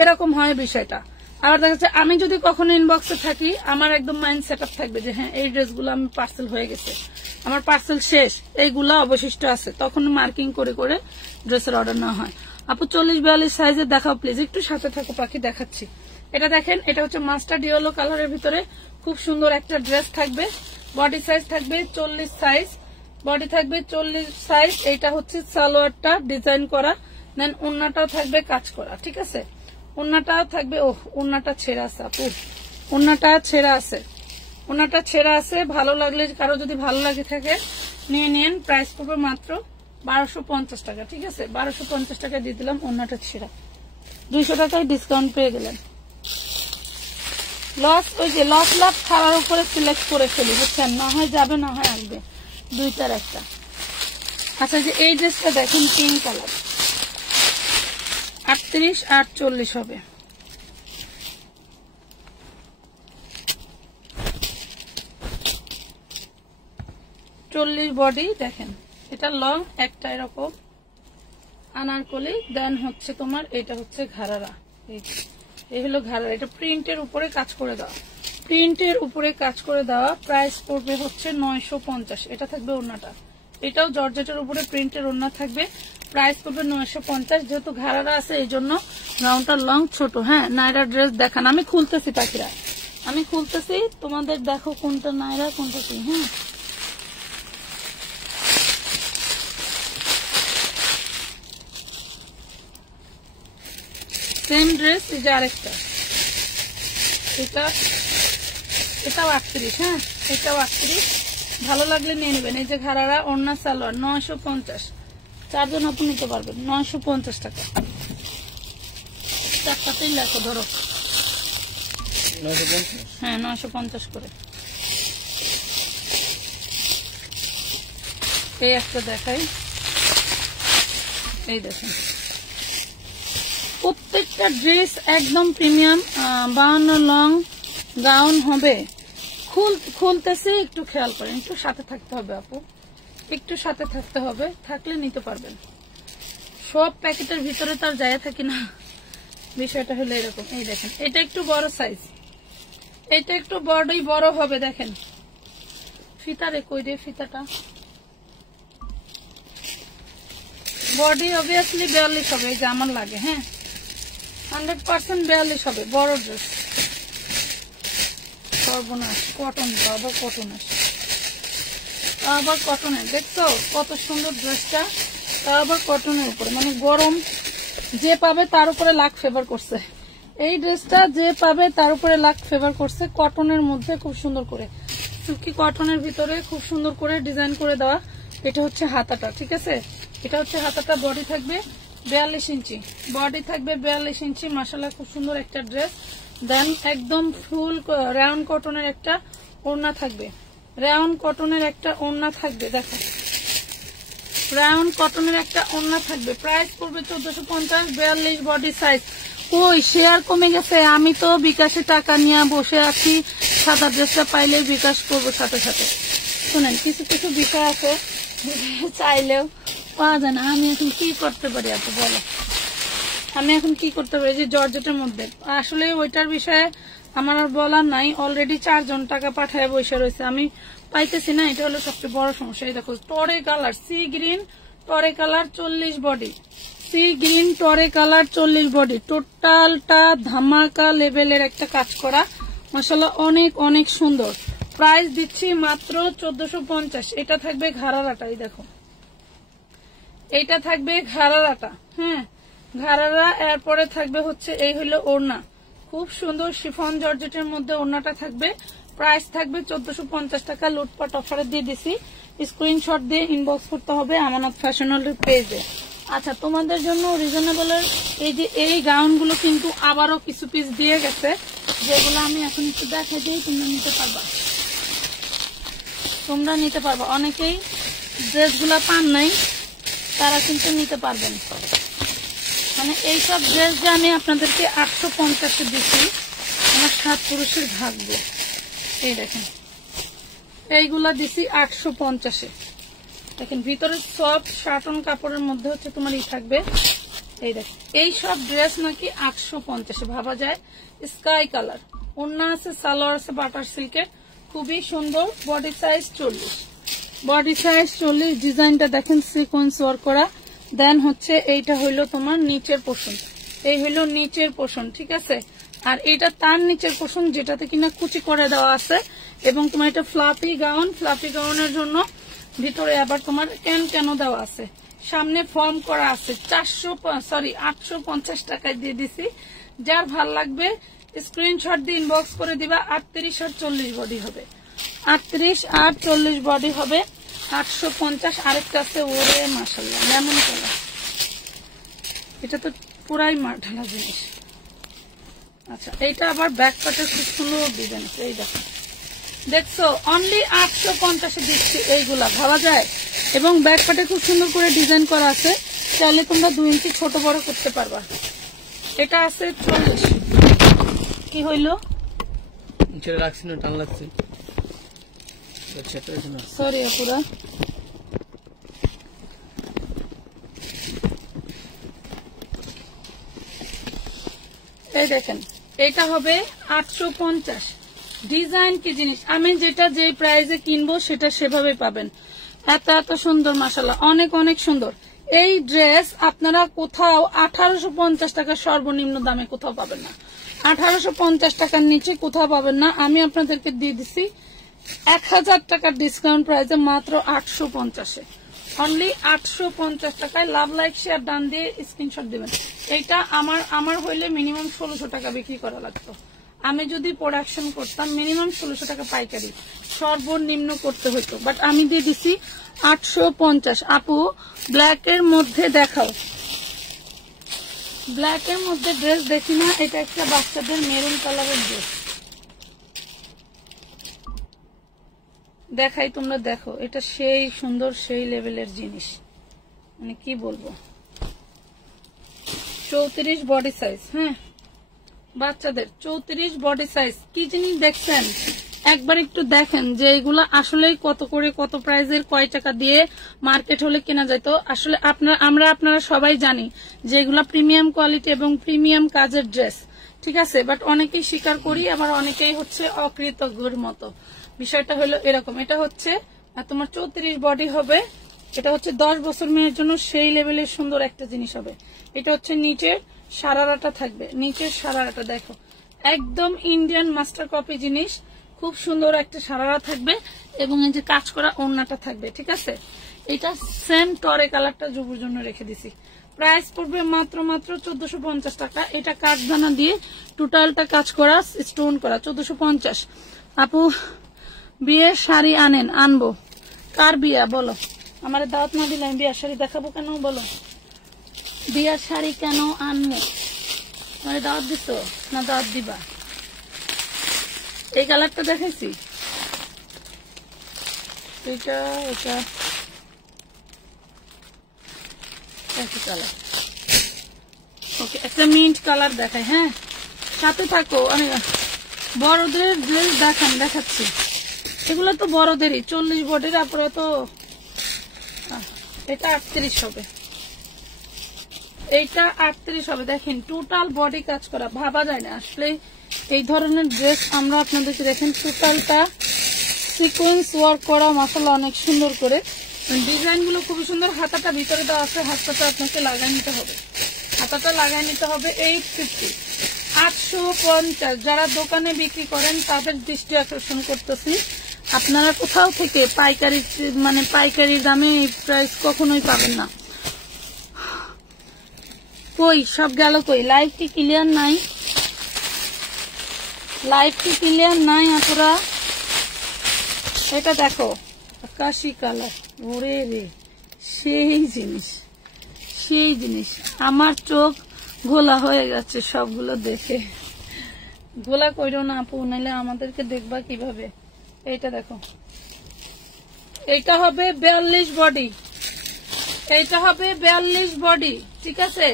এরকম হয় বিষয়টা। আবার দেখা যাচ্ছে আমি যদি কখনো ইনবক্সে থাকি, আমার একদম মাইন্ড সেট আপ থাকবে যে হ্যাঁ এই ড্রেসগুলো আমি পার্সেল হয়ে গেছে, আমার পার্সেল শেষ, এইগুলা অবশিষ্ট আছে, তখন মার্কিং করে করে ড্রেসের অর্ডার নেওয়া হয়। আপু 40-42 সাইজের দেখাও প্লিজ। একটু সাথে থাকো পাখি, দেখাচ্ছি। এটা দেখেন, এটা হচ্ছে মাস্টার্ড ইয়েলো কালারের ভিতরে খুব সুন্দর একটা ড্রেস থাকবে। বডি সাইজ থাকবে 40 সাইজ, বডি থাকবে 40 সাইজ। এটা হচ্ছে সালোয়ারটা ডিজাইন করা, দেন ওড়নাটাও থাকবে কাজ করা, ঠিক আছে? ওড়নাটাও থাকবে, ওড়নাটা ছেঁড়া আছে আপু, ওড়নাটা ছেঁড়া আছে, ওড়নাটা ছেঁড়া আছে। ভালো লাগলে, কারো যদি ভালো লাগে থাকে নিয়ে নিন। প্রাইস পড়বে মাত্র 1250 টাকা, ঠিক আছে? 1250 টাকা দিয়ে দিলাম। ওড়নাটা ছেঁড়া, 200 টাকায় ডিসকাউন্ট পেয়ে গেলেন। লস, ওই যে লস লাভ খাওয়ার উপরে সিলেক্ট করে ফেলি, বুঝছেন? না হয় যাবে, না হয় আসবে, 2টার একটা। আচ্ছা, যে এই ড্রেসটা দেখেন, পিঙ্ক কালার, 38-40 হবে। বডি দেখেন, এটা লং, একটা এরকম আনারকলি, দেন হচ্ছে তোমার এটা হচ্ছে ঘাড়ারা, এই হলো ঘাড়ারা। এটা প্রিন্টের উপরে কাজ করে দেওয়া, প্রিন্টের উপরে কাজ করে দেওয়া। প্রাইস পড়বে হচ্ছে 950। এটা থাকবে ওড়নাটা, এটাও জর্জেটের উপরে প্রিন্টের ওড়না থাকবে। প্রাইস পড়বে 950। যেহেতু ঘাড়ারা আছে এই জন্য গাউনটা লং ছোট। হ্যাঁ, নাইরা ড্রেস দেখান, আমি খুলতেছি পাখিরা, আমি খুলতেছি, তোমাদের দেখো কোনটা নাইরা কোনটা কি। হ্যাঁ, সেম ড্রেস, এই যে আরেকটা, এটাও 38। হ্যাঁ, এটাও 38। ভালো লাগলে নিয়ে নেবেন। এই যে ঘাড়ারা, ওড়না সালোয়ার, 950। 4 জন আপনি নিতে পারবেন, 950 টাকা। 4টাতেই লেখো, ধরো। হ্যাঁ, 950 করে। এই একটা দেখাই, এই দেখেন, প্রত্যেকটা ড্রেস একদম প্রিমিয়াম। 52 লং গাউন হবে। খুলতেছি, একটু খেয়াল করেন, একটু সাথে থাকতে হবে আপু, একটু সাথে থাকতে হবে, থাকলে নিতে পারবেন। সব প্যাকেটের ভিতরে তার যায় থাকি না, বিষয়টা হলো এরকম। এই দেখেন, এটা একটু বড় সাইজ, এটা একটু বড়ই বড় হবে। দেখেন ফিতা রে, কই রে ফিতাটা? বডি অবভিয়াসলি 42 হবে, এই যে আমার লাগে। হ্যাঁ, 100% 42 হবে, বড় ড্রেস। সর্বনাশ, কটন, আবার কটন আসে, আবার কটনের। দেখছো কত সুন্দর ড্রেসটা, আবার কটনের উপরে, মানে গরম যে পাবে তার উপরে লাখ ফেভার করছে। এই ড্রেসটা যে পাবে তার উপরে লাখ ফেভার করছে। কটনের মধ্যে খুব সুন্দর করে, সিল্কি কটনের ভিতরে খুব সুন্দর করে ডিজাইন করে দেওয়া। এটা হচ্ছে হাতাটা, ঠিক আছে? এটা হচ্ছে হাতাটা। বডি থাকবে 42 ইঞ্চি, বডি থাকবে 42 ইঞ্চি। মাশাআল্লাহ, খুব সুন্দর একটা ড্রেস। দেন একদম ফুল রাউন্ড কটনের একটা ওড়না থাকবে, রাউন্ড কটনের একটা ওড়না থাকবে। দেখো, রাউন্ড কটনের একটা ওড়না থাকবে। প্রাইস পড়বে 1450। 42 বডি সাইজ। কই শেয়ার কমে গেছে, আমি তো বিকাশে টাকা নিয়ে বসে আছি, সাদা ড্রেসটা পাইলে বিকাশ করবো সাথে সাথে। শুনেন, কিছু কিছু বিষয় আছে চাইলেও পাওয়া যায় না। আমি এখন কি করতে পারি আপু বলো, আমি এখন কি করতে পারি? যে জর্জেটের মধ্যে আসলে ওইটার বিষয়ে আমার আর বলার নাই। অলরেডি 4 জন টাকা পাঠায় বসে রয়েছে, আমি পাইতেছি না। এটা হলো সবচেয়ে বড় সমস্যা। এই দেখো, টরে কালার, সি গ্রিন টরে কালার, 40 বডি, সি গ্রিন টরে কালার 40 বডি, টোটালটা ধামাকা লেভেলের একটা কাজ করা, মাশাআল্লাহ অনেক অনেক সুন্দর। প্রাইস দিচ্ছি মাত্র 1450। এটা থাকবে ঘাড়ারাটাই, দেখো এইটা থাকবে ঘাড়ারাটা, হ্যাঁ ঘাড়ারা। এরপরে থাকবে হচ্ছে এই হলো ওড়না, খুব সুন্দর শিফন জর্জেটের মধ্যে ওড়নাটা থাকবে। প্রাইস থাকবে 1450 টাকা। লুটপাট অফারে দিয়ে দিছি, স্ক্রিনশট দিয়ে ইনবক্স করতে হবে আমানত ফ্যাশনের পেজে। আচ্ছা, তোমাদের জন্য রিজনেবলের এই যে এই গাউনগুলো কিন্তু আবারও কিছু পিস দিয়ে গেছে, যেগুলো আমি এখন একটু দেখাই দিই, তোমরা নিতে পারবা। অনেকেই ড্রেসগুলো পান নাই, তারা কিন্তু নিতে পারবেন। মানে এইসব ড্রেস যে আমি আপনাদেরকে 850-এ দিচ্ছি, আমার 7 পুরুষের ভাগ্য। এই দেখেন এইগুলা দিছি 850-এ। দেখেন ভিতরে সফট শার্টন কাপড়ের মধ্যে হচ্ছে তোমার থাকবে। এই দেখেন এই সব ড্রেস নাকি 850-এ ভাবা যায়। স্কাই কালার, ওড়না আছে, সালোয়ার আছে বাটার সিল্কের, খুবই সুন্দর। বডি সাইজ 40, ডিজাইনটা দেখেন সিকোয়েন্স ওয়ার্ক করা। দেন হচ্ছে এইটা হইলো তোমার নিচের পোর্শন, এই হইলো নিচের পোর্শন, ঠিক আছে। আর এটা তার নিচের পোর্শন, যেটাতে কিনা কুচি করে দেওয়া আছে। এবং তোমার এটা ফ্লাফি গাউনের জন্য ভিতরে আবার তোমার কেন দেওয়া আছে, সামনে ফর্ম করা আছে। 850 টাকায় দিয়ে দিছি। যার ভাল লাগবে স্ক্রিনশট দিয়ে ইনবক্স করে দিবা। 38 আর 40 বডি হবে, 38 আর 40 বডি হবে 850। আরেকটা আছে, ওরে মাশাআল্লাহ লেমন কালার, এটা তো পুরাই ঢালা জিনিস। আচ্ছা, এইটা আবার ব্যাক পার্টের খুব সুন্দর ডিজাইন আছে। এই দেখো, দেখছো অনলি 850-এ দিচ্ছি এইগুলা, ভাবা যায়। এবং ব্যাক পার্টে খুব সুন্দর করে ডিজাইন করা আছে, চাইলে তোমরা 2 ইঞ্চি ছোট বড় করতে পারবা। এটা আছে 40। কি হইলো রাখছি না, টান লাগছে, সরি আপুরা। এই দেখেন এটা হবে 850। ডিজাইন কি জিনিস, আমি যেটা যে প্রাইজে কিনবো সেটা সেভাবে পাবেন। এত সুন্দর মাশাআল্লাহ, অনেক অনেক সুন্দর। এই ড্রেস আপনারা কোথাও 1850 টাকা সর্বনিম্ন দামে কোথাও পাবেন না, 1850 টাকার নিচে কোথাও পাবেন না। আমি আপনাদেরকে দিয়ে দিচ্ছি 1000 টাকার ডিসকাউন্ট প্রাইসে মাত্র 850-এ, অনলি 850 টাকায়। লাভ লাইক শেয়ার ডান দিয়ে স্ক্রিনশট দিবেন। এইটা আমার হইলে মিনিমাম 1600 টাকা বিক্রি করা লাগতো। আমি যদি প্রোডাকশন করতাম মিনিমাম 1600 টাকা পাইকারি সর্বনিম্ন করতে হতো, বাট আমি দিয়ে দিছি 850। আপু ব্ল্যাক এর মধ্যে দেখাও, ব্ল্যাক এর মধ্যে ড্রেস দেখি না। এটা একটা বাচ্চাদের মেরুন কালারের ড্রেস দেখাই, তোমরা দেখো। এটা সেই সুন্দর, সেই লেভেলের জিনিস, মানে কি বলবো। 34 বডি সাইজ, হ্যাঁ বাচ্চাদের 34 বডি সাইজ। কি জিনিস দেখছেন, একবার একটু দেখেন যে এগুলা আসলে কত করে, কত প্রাইজের, কয় টাকা দিয়ে মার্কেট হলে কেনা যায়। তো আসলে আপনারা সবাই জানি যে এগুলা প্রিমিয়াম কোয়ালিটি এবং প্রিমিয়াম কাজের ড্রেস, ঠিক আছে। বাট অনেকেই স্বীকার করি, আবার অনেকেই হচ্ছে অকৃতজ্ঞর মতো। বিষয়টা হলো এরকম। এটা হচ্ছে তোমার 34 বডি হবে। এটা হচ্ছে 10 বছর মেয়ের জন্য সেই লেভেলের সুন্দর একটা জিনিস হবে। এটা হচ্ছে নিচের সারারাটা থাকবে, নিচের সারারাটা দেখো একদম ইন্ডিয়ান মাস্টার কপি জিনিস, খুব সুন্দর একটা সারারা থাকবে এবং এই যে কাজ করা ওড়নাটা থাকবে, ঠিক আছে। এটা সেম টরে কালারটা যুবর জন্য রেখে দিছি। প্রাইস পড়বে মাত্র 1450 টাকা। এটা কাঠদানা দিয়ে টোটালটা কাজ করা, স্টোন করা, 1450। আপু বিয়ের শাড়ি আনবো, কার বিয়া বলো? আমার দাওয়াত না দিলে আমি বিয়ার শাড়ি দেখাবো কেন বলো? বিয়ার শাড়ি কেন আনবো? মানে দাওয়াত দিত না, দাওয়াত দিবা? এই কালারটা দেখাইছি, এটা এটা একই কালার। ওকে, একটা মিন্ট কালার দেখাই, হ্যাঁ সাথে থাকো। আমি বড়দের ড্রেস দেখাচ্ছি, এগুলো তো বড়দেরই 40 বডির। তারপরে তো এটা 38 হবে, এইটা 38 হবে। দেখেন টোটাল বডি কাজ করা, ভাবা যায় না আসলে এই ধরনের ড্রেস আমরা আপনাদেরকে। দেখেন টোটালটা সিকোয়েন্স ওয়ার্ক করা, মাশাআল্লাহ অনেক সুন্দর করে। ডিজাইন গুলো খুবই সুন্দর। হাতাটা ভিতরে দেওয়া আছে, হাতাটা আপনাকে লাগাই নিতে হবে, হাতাটা লাগাই নিতে হবে। 850, 850। যারা দোকানে বিক্রি করেন তাদের দৃষ্টি আকর্ষণ করতেছি, আপনারা কোথাও থেকে পাইকারি মানে পাইকারি দামে এই প্রাইস কখনোই পাবেন না। কই সব গেল কই? লাইভ কি ক্লিয়ার নাই? লাইভ কি ক্লিয়ার নাই আপনারা? এটা দেখো আকাশি কালার, ওরে রে সেই জিনিস, সেই জিনিস। আমার চোখ ঘোলা হয়ে গেছে সবগুলো দেখে। ঘোলা কইরো না আপু, নাইলে আমাদেরকে দেখবা কিভাবে। এইটা দেখো, এইটা হবে 42 বডি, এইটা হবে 42 বডি, ঠিক আছে?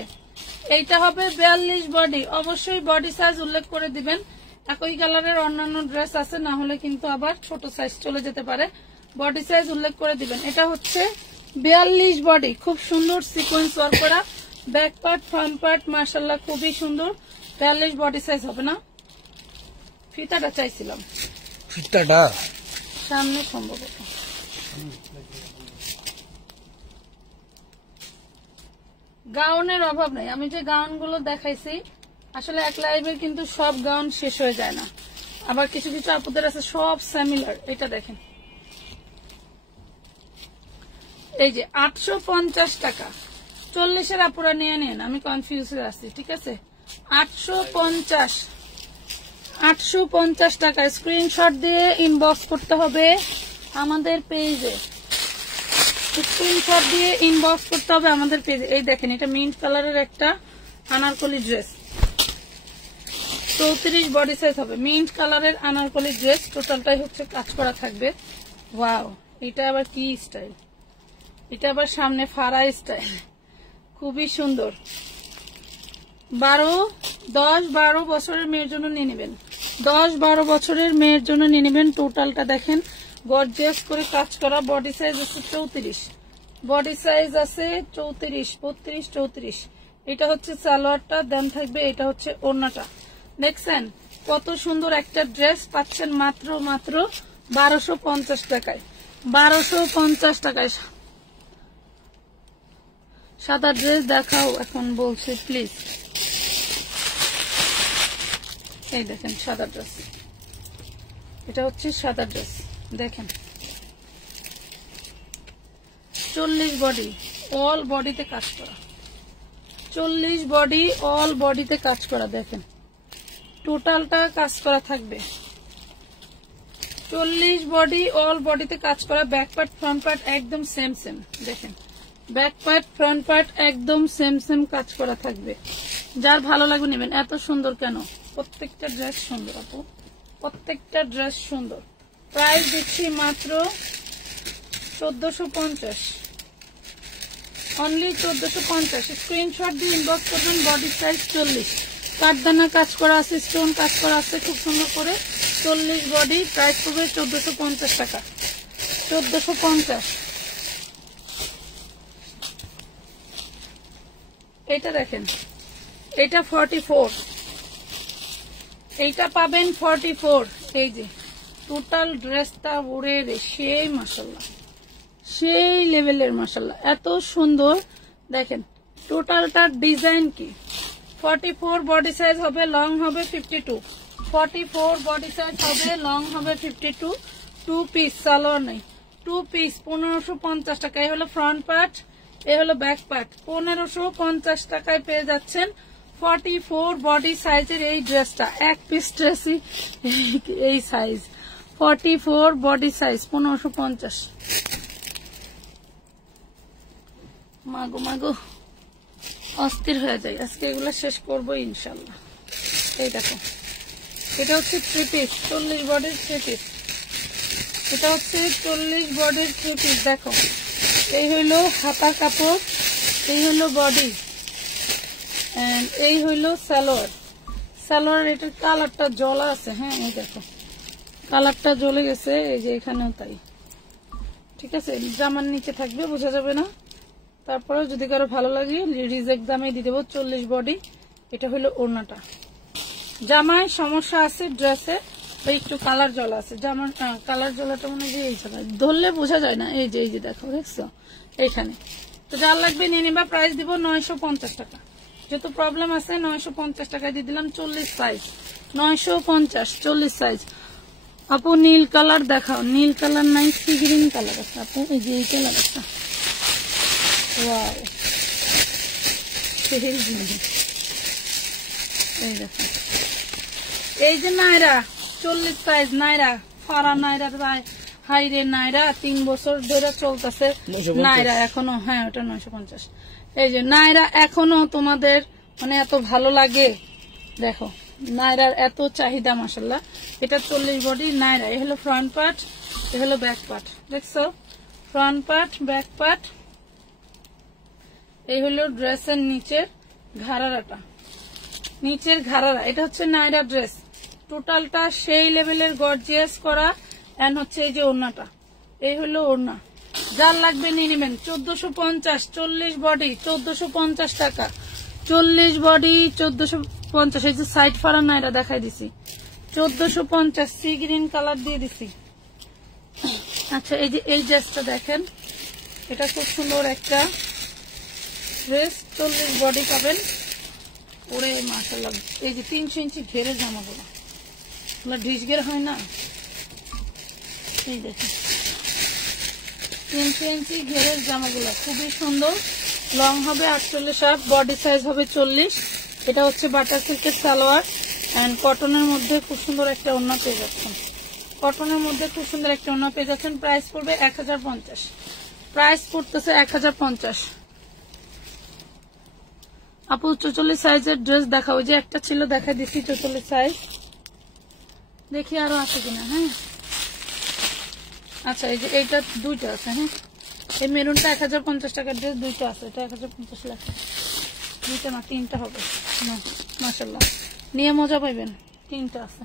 এইটা হবে 42 বডি। অবশ্যই বডি সাইজ উল্লেখ করে দিবেন। একই কালারের অন্যান্য ড্রেস আছে, না হলে কিন্তু আবার ছোট সাইজ চলে যেতে পারে। বডি সাইজ উল্লেখ করে দিবেন। এটা হচ্ছে 42 বডি, খুব সুন্দর সিকোয়েন্স ওয়ার্ক করা। ব্যাক পার্ট ফ্রন্ট পার্ট মাশাআল্লাহ খুবই সুন্দর। 42 বডি সাইজ হবে না? ফিতাটা চাইছিলাম, ফিতাটা সামনে সম্ভবত। গাউনের অভাব নেই, আমি যে গাউন গুলো দেখাইছি আসলে এক লাইভে কিন্তু সব গাউন শেষ হয়ে যায় না। আবার কিছু কিছু আপুদের আছে সব সিমিলার। এটা দেখেন, এই যে 850 টাকা। 40-এর আপুরা নিয়ে নেন, আমি কনফিউজে আছি, ঠিক আছে? 850 টাকা। স্ক্রিনশট দিয়ে ইনবক্স করতে হবে আমাদের পেজে, স্ক্রিনশট দিয়ে ইনবক্স করতে হবে আমাদের পেজে। এই দেখেন, এটা মিন্ট কালারের একটা আনারকলি ড্রেস, 34 বডি সাইজ হবে। মিন্ট কালারের আনারকলি ড্রেস, টোটালটাই হচ্ছে কাজ করা থাকবে। ওয়াও, এটা আবার কি স্টাইল, এটা আবার সামনে ফাড়া স্টাইল, খুবই সুন্দর। 10-12 বছরের মেয়ের জন্য নিয়ে নেবেন, 10-12 বছরের মেয়ের জন্য নিয়ে নেবেন। টোটালটা দেখেন, গর্জিয়াস করে কাজ করা। বডি সাইজ আছে 34, বডি সাইজ আছে 34, 32, 34। এটা হচ্ছে সালোয়ারটা, দেন থাকবে এটা হচ্ছে ওড়নাটা। দেখছেন কত সুন্দর একটা ড্রেস পাচ্ছেন মাত্র 1250 টাকায়। 1250 টাকায় সাদা ড্রেস দেখাও এখন বলছে প্লিজ। এই দেখেন সাদা ড্রেস, এটা হচ্ছে সাদা ড্রেস, দেখেন 40 বডি, অল বডিতে কাজ করা। 40 বডি, অল বডিতে কাজ করা। দেখেন টোটালটা কাজ করা থাকবে। 40 বডি, অল বডিতে কাজ করা। ব্যাক পার্ট ফ্রন্ট পার্ট একদম সেম সেম। দেখেন ব্যাক পার্ট ফ্রন্ট পার্ট একদম সেম সেম কাজ করা থাকবে। যার ভালো লাগবে নেবেন। এত সুন্দর কেন? প্রত্যেকটা ড্রেস সুন্দর আপু, প্রত্যেকটা ড্রেস সুন্দর। প্রাইস দিচ্ছি মাত্র 1450, অনলি 1450। স্ক্রিনশট দিয়ে ইনবক্স করবেন। বডি সাইজ 40, কাঠদানা কাজ করা আছে, স্টোন কাজ করা আছে খুব সুন্দর করে। 40 বডি, প্রাইস পড়বে 1450 টাকা, 1450। এটা দেখেন, এটা 44, এইটা পাবেন 44। এই যে টোটাল ড্রেসটা উড়ে রে সেই মাশাআল্লাহ, সেই লেভেলের মাশাআল্লাহ, এত সুন্দর। দেখেন টোটালটার ডিজাইন কি। 44 বডি সাইজ হবে, লং হবে 52। 44 বডি সাইজ হবে, লং হবে 52। 2 পিস সালোয়ার নেই, 2 পিস 1550 টাকা। এই হলো ফ্রন্ট পার্ট, এই হলো ব্যাক পার্ট। 1550 টাকায় পেয়ে যাচ্ছেন 44 বডি সাইজের এই ড্রেসটা। এক পিস ড্রেসই এই সাইজ, 44 বডি সাইজ 1550। মাগো মাগো অস্থির হয়ে যায় আজকে, এগুলো শেষ করবো ইনশাল্লাহ। এই দেখো, এটা হচ্ছে 3 পিস, 40 বডির 3 পিস। এটা হচ্ছে 40 বডির 3 পিস। দেখো এই হইলো হাতার কাপড়, এই হইলো বডি, এন্ড এই হইলো সালোয়ার। সালোয়ার এটার কালারটা জ্বলা আছে, হ্যাঁ এই দেখো কালারটা জ্বলে গেছে, এই যে এখানেও তাই, ঠিক আছে? জামার নিচে থাকবে, বোঝা যাবে না। তারপরে যদি কারো ভালো লাগে রিজেক্ট দামে দিয়ে দেবো। 40 বডি, এটা হলো ওড়নাটা। জামায় সমস্যা আছে ড্রেসে, ওই একটু কালার জল আছে, জামার কালার জলাটা মনে হয় এই জায়গায়, ধরলে বোঝা যায় না। এই যে দেখো, দেখছো এইখানে। তো যার লাগবে নিয়ে নিবা। প্রাইস দিব 950 টাকা। যেহেতু প্রবলেম আছে 950 টাকায় দিয়ে দিলাম। 40 সাইজ, 950, 40 সাইজ। আপু নীল কালার দেখাও। নীল কালার নাই, সি গ্রিন কালার আছে আপু। এই যে এই কালার আছে, ওয়াও, এই দেখো। এই যে নাইরা 40 সাইজ, নাইরা ফারা, নাইরা হাইরে নাইরা 3 বছর ধরে চলতেছে নাইরা এখনো। হ্যাঁ, ওটা 950। এই যে নাইরা এখনো তোমাদের মানে এত ভালো লাগে, দেখো নাইরার এত চাহিদা মাশাআল্লাহ। এটা 40 বডি নাইরা। এই হলো ফ্রন্ট পার্ট, এই হলো ব্যাক পার্ট, দেখছো ফ্রন্ট পার্ট, ব্যাক পার্ট। এই হলো ড্রেসের নিচের ঘাড়াটা, নিচের ঘাড়ারা। এটা হচ্ছে নাইরা ড্রেস, টোটালটা সেই লেভেলের গর্জিয়াস করা। এন্ড হচ্ছে এই যে ওড়নাটা, এই হলো ওড়না। যার লাগবে নিয়ে নেবেন। 1450, 40 বডি 1450 টাকা। 40 বডি 1450। এই যে সাইড ফাড়া নাইরা দেখাই দিছি, 1450। সি গ্রিন কালার দিয়ে দিছি। আচ্ছা, এই যে এই ড্রেসটা দেখেন, এটা খুব সুন্দর একটা ড্রেস। 40 বডি পাবেন। ওরে মাশাআল্লাহ, এই যে 300 ইঞ্চি ঘেরের জামাগুলো, ঢিস ঘের হয় না, এই দেখেন 300 ইঞ্চি ঘেরের জামাগুলো খুবই সুন্দর। লং হবে 48, বডি সাইজ হবে 40। এটা হচ্ছে বাটার সিল্কের সালোয়ার এন্ড কটনের মধ্যে খুব সুন্দর একটা ওড়না পেয়ে যাচ্ছেন। কটনের মধ্যে খুব সুন্দর একটা ওড়না পেয়ে যাচ্ছেন। প্রাইস পড়বে 1050। প্রাইস পড়তেছে 1050। আপু 44 সাইজের ড্রেস দেখাও। যে একটা ছিল দেখা দিচ্ছি 44 সাইজ, দেখি আরো আছে কিনা। হ্যাঁ, আচ্ছা, এই যে এইটা দুইটা আছে। হ্যাঁ, এই মেরুনটা 1050 টাকার ড্রেস, দুইটা আছে। এটা 1050 লেখা, দুইটা না 3টা হবে। মাশাআল্লাহ, নিয়ে মজা পাইবেন। 3টা আছে।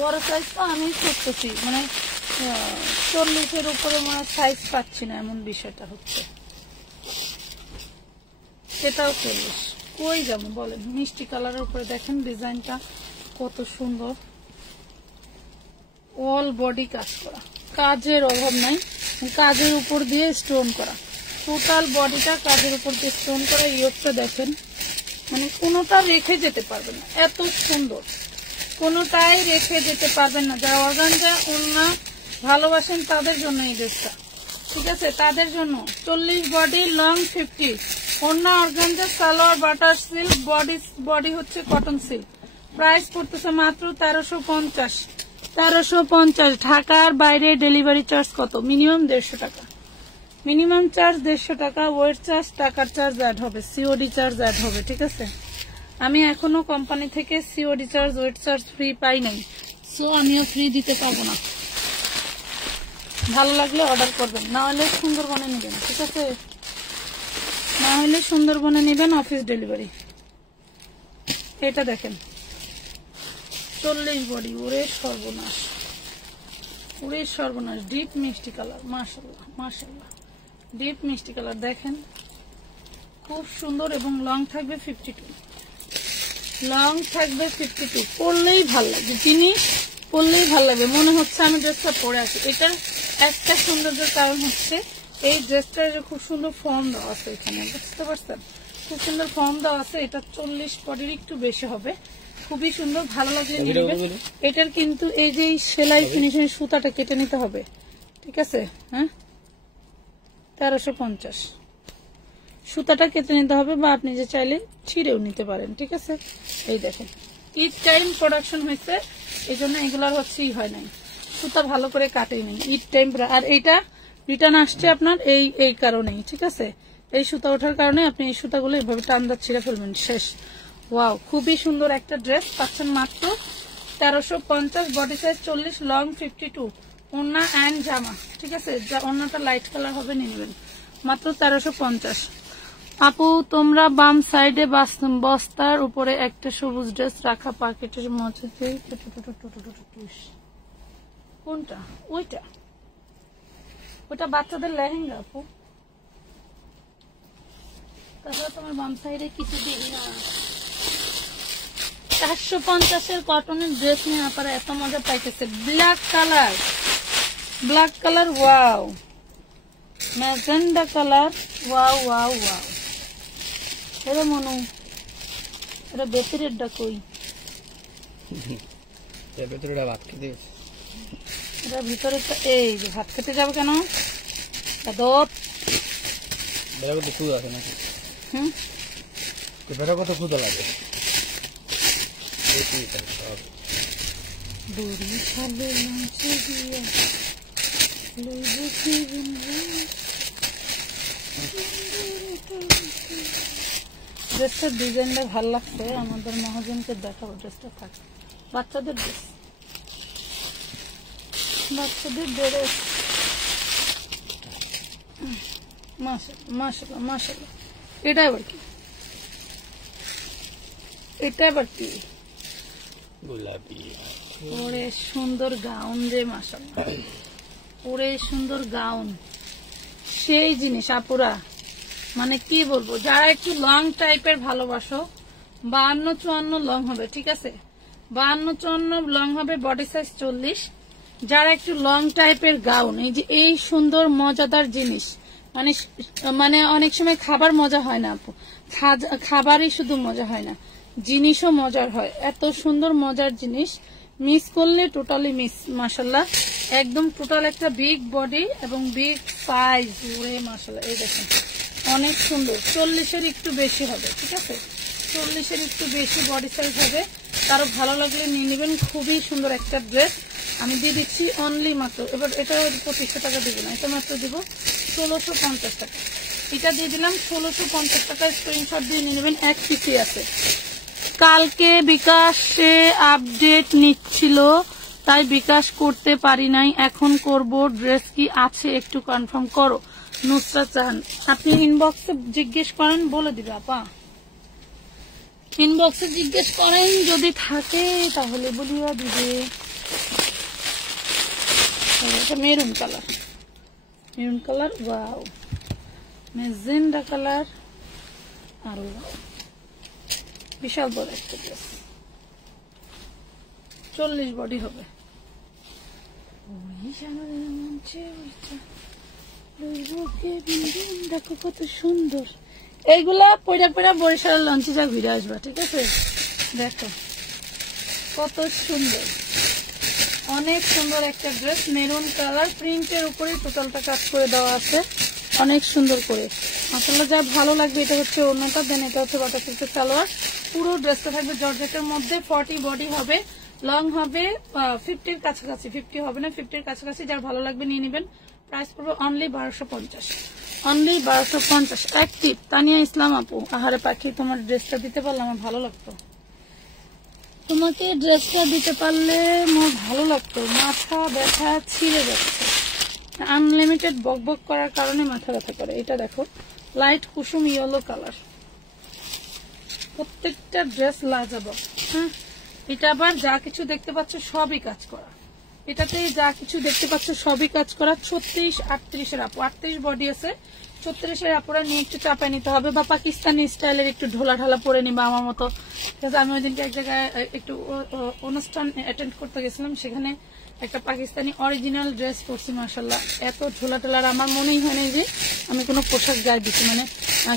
বড় সাইজ তো আমি করতেছি, মানে 40-এর উপরে মানে সাইজ পাচ্ছি না, এমন বিষয়টা হচ্ছে। সেটাও 40। কই যাবো বলেন? মিষ্টি কালারের উপরে দেখেন ডিজাইনটা কত সুন্দর, অল বডি কাজ করা, কাজের অভাব নাই। কাজের উপর দিয়ে স্টোন করা, টোটাল বডিটা কাজের উপর দিয়ে স্টোন করা। ইয়োগটা দেখেন, মানে কোনোটা রেখে যেতে পারবেন না, এত সুন্দর, কোনোটাই রেখে যেতে পারবেন না। যারা অর্গানজা ওড়না ভালোবাসেন তাদের জন্য এই ড্রেসটা, ঠিক আছে, তাদের জন্য। 40 বডি, লং 50, ওড়না organza, salwar butter silk, body হচ্ছে কটন সিল্ক। প্রাইস পড়তেছে মাত্র 1350। 1350। ঢাকার বাইরে ডেলিভারি চার্জ কত? মিনিমাম 150 টাকা। মিনিমাম চার্জ 150 টাকা। ওয়েট চার্জ, টাকার চার্জ অ্যাড হবে, সিওডি চার্জ অ্যাড হবে, ঠিক আছে। আমি এখনো কোম্পানি থেকে COD charge, weight charge free পাই নাই, সো আমিও ফ্রি দিতে পারবো না। ভালো লাগলে অর্ডার করবেন, না হলে সুন্দরবনে নেবেন, ঠিক আছে, না হলে সুন্দরবনে নেবেন, অফিস ডেলিভারি। এটা দেখেন 40 বডি। ওরে সর্বনাশ, ওরে সর্বনাশ, ডিপ মিষ্টি কালার, মাশাআল্লাহ মাশাআল্লাহ, ডিপ মিষ্টি কালার দেখেন, খুব সুন্দর। এবং লং থাকবে 52, লং থাকবে 52। পরলেই ভাল লাগবে, জিনিস পরলেই ভাল লাগবে, মনে হচ্ছে আমি ড্রেসটা পরে আছি। এটার একটা সৌন্দর্যের কারণ হচ্ছে এই ড্রেসটার খুব সুন্দর ফর্ম দেওয়া আছে এখানে, বুঝতে পারছেন, খুব সুন্দর ফর্ম দেওয়া আছে। এটা 40 বডির একটু বেশি হবে, খুবই সুন্দর, ভালো লাগলে নিবেন। এটার কিন্তু এই যে সেলাই ফিনিশিং সুতাটা কেটে নিতে হবে, ঠিক আছে। হ্যাঁ, 1350 সুতাটা কেটে নিতে হবে, বা আপনি যে চাইলে ছিঁড়েও নিতে পারেন, ঠিক আছে। এই দেখেন ঈদ টাইম প্রোডাকশন হয়েছে, এই জন্য এগুলার হচ্ছে হয় নাই, সুতা ভালো করে কাটেই নেই, ঈদ টাইম। আর এইটা রিটার্ন আসছে আপনার এই কারণেই, ঠিক আছে, এই সুতা ওঠার কারণে আপনি এই সুতাগুলো এইভাবে টানদার ছিঁড়ে ফেলবেন, শেষ। ওয়াও, খুবই সুন্দর একটা ড্রেস পাচ্ছেন মাত্র 1350। বডি সাইজ 40, লং 52, ওড়না অ্যান্ড জামা, ঠিক আছে। ওড়নাটা লাইট কালার হবে, নিয়ে নেবেন মাত্র 1350। আপু তোমরা বাম সাইডে বস্তার উপরে একটা সবুজ ড্রেস রাখা প্যাকেটের মধ্যে, কোনটা? ওইটা, ওইটা বাচ্চাদের লেহেঙ্গা আপু। তাহলে তোমার বাম সাইডে কিছু দিই না, 450-এর কটনের ড্রেস নিয়ে আপনারা এত মজা পাইতেছে। Black colour, wow, magenta colour, wow wow wow. এরা মনু, এটা বেতের কই? ভাত খেতে, এটা ভিতরে এই যে ভাত খেতে যাবে কেন? খুদ আছে নাকি? কত ক্ষুদা লাগে। ড্রেসটার ডিজাইনটা ভালো লাগছে, আমাদের মহাজনকে দেখাবো। ড্রেসটা থাকে বাচ্চাদের ড্রেস, মাশাআল্লাহ মাশাআল্লাহ। এটা আবার কি? গোলাপি, ওরে সুন্দর গাউন রে, মাশাআল্লাহ, ওরে সুন্দর গাউন। সেই জিনিস আপুরা, মানে কি বলবো, যারা একটু লং টাইপের ভালোবাসো, 52-54 লং হবে, ঠিক আছে, 52-54 লং হবে, বডি সাইজ 40। যারা একটু লং টাইপের গাউন, এই যে এই সুন্দর মজাদার জিনিস, মানে অনেক সময় খাবার মজা হয় না আপু, খাবারই শুধু মজা হয় না, জিনিসও মজার হয়। এত সুন্দর মজার জিনিস মিস করলে টোটালি মিস। মাশাআল্লাহ, একদম টোটাল একটা বিগ বডি এবং বিগ সাইজ, ওরে মাশাআল্লাহ। এই দেখেন অনেক সুন্দর, 40-এর একটু বেশি হবে, ঠিক আছে, 40-এর একটু বেশি বডি সাইজ হবে। কারো ভালো লাগলে নিয়ে নেবেন, খুবই সুন্দর একটা ড্রেস। আমি দিয়ে দিচ্ছি অনলি মাত্র, এবার এটা 2500 টাকা দিব না, এটা মাত্র দিব 1650 টাকা। এটা দিয়ে দিলাম 1650 টাকা। স্ক্রিনশট দিয়ে নিয়ে নেবেন, এক পিসি আছে। কালকে বিকাশে আপডেট নিচ্ছিল, তাই বিকাশ করতে পারি নাই, এখন করব। ড্রেস কি আছে একটু কনফার্ম করো। নুসরাত জাহান, আপনি ইনবক্সে জিজ্ঞেস করেন, বলে দিবে আপা, ইনবক্সে জিজ্ঞেস করেন, যদি থাকে তাহলে বলিয়া দিবে। এটা maroon colour, wow, magenta colour, আর বিশাল বড় একটা ড্রেস, 40 বডি হবে। দেখো কত সুন্দর, এইগুলা পয়লা বরিশাল লঞ্চে যা ঘুরে আসবা, ঠিক আছে। দেখো কত সুন্দর, অনেক সুন্দর একটা ড্রেস, মেরুন কালার, প্রিন্টের উপরে টোটালটা কাজ করে দেওয়া আছে, অনেক সুন্দর করে। মাশাআল্লাহ, যা ভালো লাগবে। এটা হচ্ছে ওড়নাটা, দেন এটা হচ্ছে বাটার সিল্কের সালোয়ার। পুরো ড্রেসটা থাকবে জর্জেটের মধ্যে, 40 বডি হবে, লং হবে 50-এর কাছাকাছি, 50 হবে না, 50-এর কাছাকাছি। যার ভালো লাগবে নিয়ে নেবেন। প্রাইস পড়বে অনলি 1250, অনলি 1250। অ্যাক্টিভ তানিয়া ইসলাম আপু, আহারে পাখি, তোমার ড্রেসটা দিতে পারলে আমার ভালো লাগতো, তোমাকে ড্রেসটা দিতে পারলে আমার ভালো লাগতো। মাথা ব্যথা ছিঁড়ে যাচ্ছে, আনলিমিটেড বকবক করার কারণে মাথা ব্যথা করে। এটা দেখো লাইট কুসুম ইয়েলো কালার, প্রত্যেকটা ড্রেস লাজাবাব। হ্যাঁ, এটা আবার যা কিছু দেখতে পাচ্ছ সবই কাজ করা, এটাতে যা কিছু দেখতে পাচ্ছ সবই কাজ করা। 36-38-এর আপু, 38 বডি আছে, 36-এর আপুরা নিয়ে একটু চাপাই নিতে হবে, বা পাকিস্তানি স্টাইলের একটু ঢোলা ঢালা পরে নিবা আমার মতো। আমি ওই দিনকে এক জায়গায় একটু অনুষ্ঠান অ্যাটেন্ড করতে গেছিলাম, সেখানে একটা পাকিস্তানি অরিজিনাল ড্রেস পরছি, মাশাআল্লাহ, এত ঝোলা টোলার আমার মনেই হয় না যে আমি কোনো পোশাক গায়ে দিচ্ছি, মানে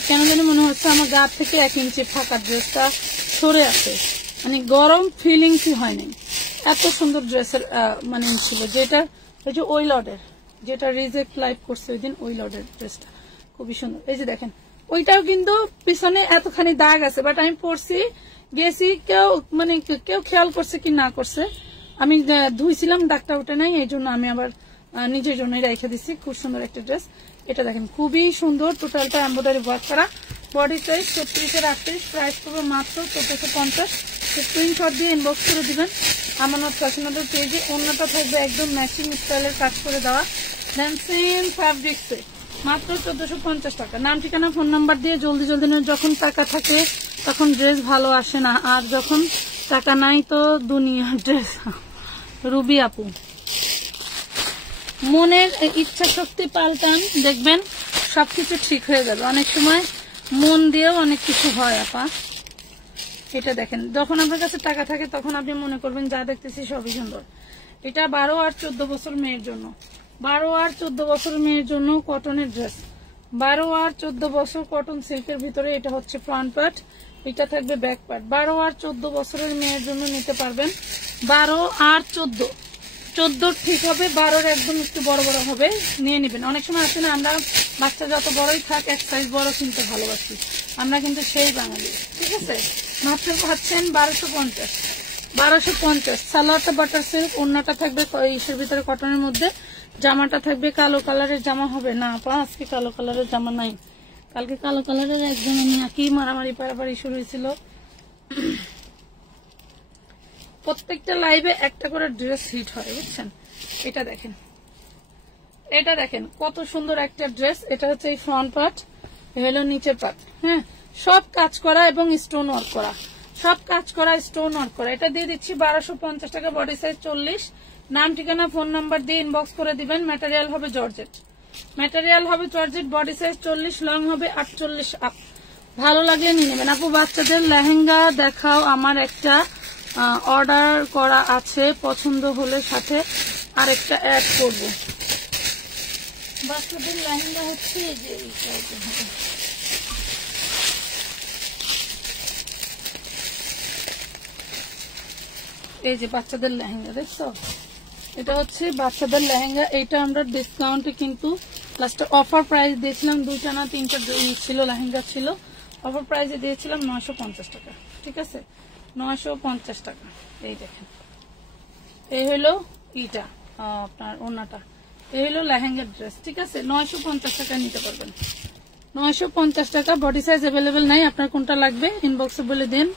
কেন জানি মনে হচ্ছে আমার গা থেকে 1 ইঞ্চি ফাঁকা ড্রেসটা সরে আছে, মানে গরম ফিলিংসই হয় নাই। এত সুন্দর ড্রেসের মানে ছিল, যেটা ওই যে ওই লডের, যেটা রিজেক্ট লাইভ করছে ওই দিন, ওই লডের ড্রেসটা খুবই সুন্দর। এই যে দেখেন, ওইটাও কিন্তু পিছনে এতখানি দাগ আছে, বাট আমি পরছি গেছি, কেউ খেয়াল করছে কি না করছে, আমি ধুইছিলাম, দাগটা ওঠে নাই, এই জন্য আমি আবার নিজের জন্যই রেখে দিচ্ছি। খুব সুন্দর একটা ড্রেস, এটা দেখেন খুবই সুন্দর, টোটালটা এমব্রয়ডারি ওয়ার্ক করা, বডি সাইজ 36-38, প্রাইস পড়বে মাত্র 1450। স্ক্রিনশট দিয়ে ইনবক্স করে দিবেন আমানত ফ্যাশনেবল পেজে। অন্যটা থাকবে একদম ম্যাচিং স্টাইলের কাজ করে দেওয়া, দেন সেম ফ্যাব্রিক্সে মাত্র 1450 টাকা। নাম ঠিকানা ফোন নাম্বার দিয়ে জলদি যখন টাকা থাকে তখন ড্রেস ভালো আসে না, আর যখন টাকা নাই তো দুনিয়া ড্রেস। রুবি আপু, মনের ইচ্ছা শক্তি পাল্টান, দেখবেন সবকিছু ঠিক হয়ে যাবে। অনেক সময় মন দিয়েও অনেক কিছু হয় আপা, এটা দেখেন, যখন আপনার কাছে টাকা থাকে তখন আপনি মনে করবেন যা দেখতেছি সবই সুন্দর। এটা 12 আর 14 বছর মেয়ের জন্য, 12 আর 14 বছর মেয়ের জন্য কটনের ড্রেস, 12 আর 14 বছর কটন সিল্কের ভিতরে। এটা হচ্ছে ফ্রন্ট পার্ট, এটা থাকবে ব্যাক পার্ট। 12 আর 14 বছরের মেয়ের জন্য নিতে পারবেন। 12 আর 14, 14 ঠিক হবে, 12 একদম একটু বড় বড় হবে, নিয়ে নেবেন। অনেক সময় আছে না, আমরা বাচ্চা যত বড়ই থাক এক সাইজ বড় কিনতে ভালোবাসি, আমরা কিন্তু সেই বাঙালি। ঠিক আছে, মাত্র পাচ্ছেন 1250, 1250। সালোয়ারটা বাটার সিল্ক, ওড়নাটা থাকবে ইসের ভিতরে কটনের মধ্যে, জামাটা থাকবে কালো কালারের জামা হবে না আপা, আজকে কালো কালারের জামা নাই, কালকে কালো কালারের একদম কি মারামারি পারাপারি শুরু হয়েছিল। প্রত্যেকটা লাইভে একটা করে ড্রেস হিট হয়, বুঝছেন। এটা দেখেন, এটা দেখেন কত সুন্দর একটা ড্রেস। এটা হচ্ছে এই ফ্রন্ট পার্ট, হলো নিচের পার্ট। হ্যাঁ, সব কাজ করা এবং স্টোন ওয়ার্ক করা, সব কাজ করা স্টোন ওয়ার্ক করা। এটা দিয়ে দিচ্ছি 1250 টাকা, বডি সাইজ 40। নাম ঠিকানা ফোন নাম্বার দিয়ে ইনবক্স করে দিবেন। ম্যাটেরিয়াল হবে জর্জেট, ম্যাটেরিয়াল হবে জর্জেট, বডি সাইজ 40, লং হবে 48 আপ। ভালো লাগে নিয়ে নেবেন। আপু বাচ্চাদের লেহেঙ্গা দেখাও, আমার একটা অর্ডার করা আছে, পছন্দ হলে সাথে আরেকটা অ্যাড করব। বাচ্চাদের লেহেঙ্গা হচ্ছে এই যে এই যে বাচ্চাদের লেহেঙ্গা দেখছো, এটা হচ্ছে বাচ্চাদের লেহেঙ্গা। এইটা আমরা ডিসকাউন্টে কিন্তু লাস্টে অফার প্রাইস দিয়েছিলাম, 2টা না 3টা ছিল লেহেঙ্গা ছিল, অফার প্রাইসে দিয়েছিলাম 950 টাকা। ঠিক আছে, 950 টাকা। এই দেখেন, এই হলো ইটা আপনার ওড়নাটা, এই হলো লেহেঙ্গার ড্রেস। ঠিক আছে, 950 টাকা নিতে পারবেন, 950 টাকা। বডি সাইজ অ্যাভেলেবেল নাই, আপনার কোনটা লাগবে ইনবক্সে বলে দিন,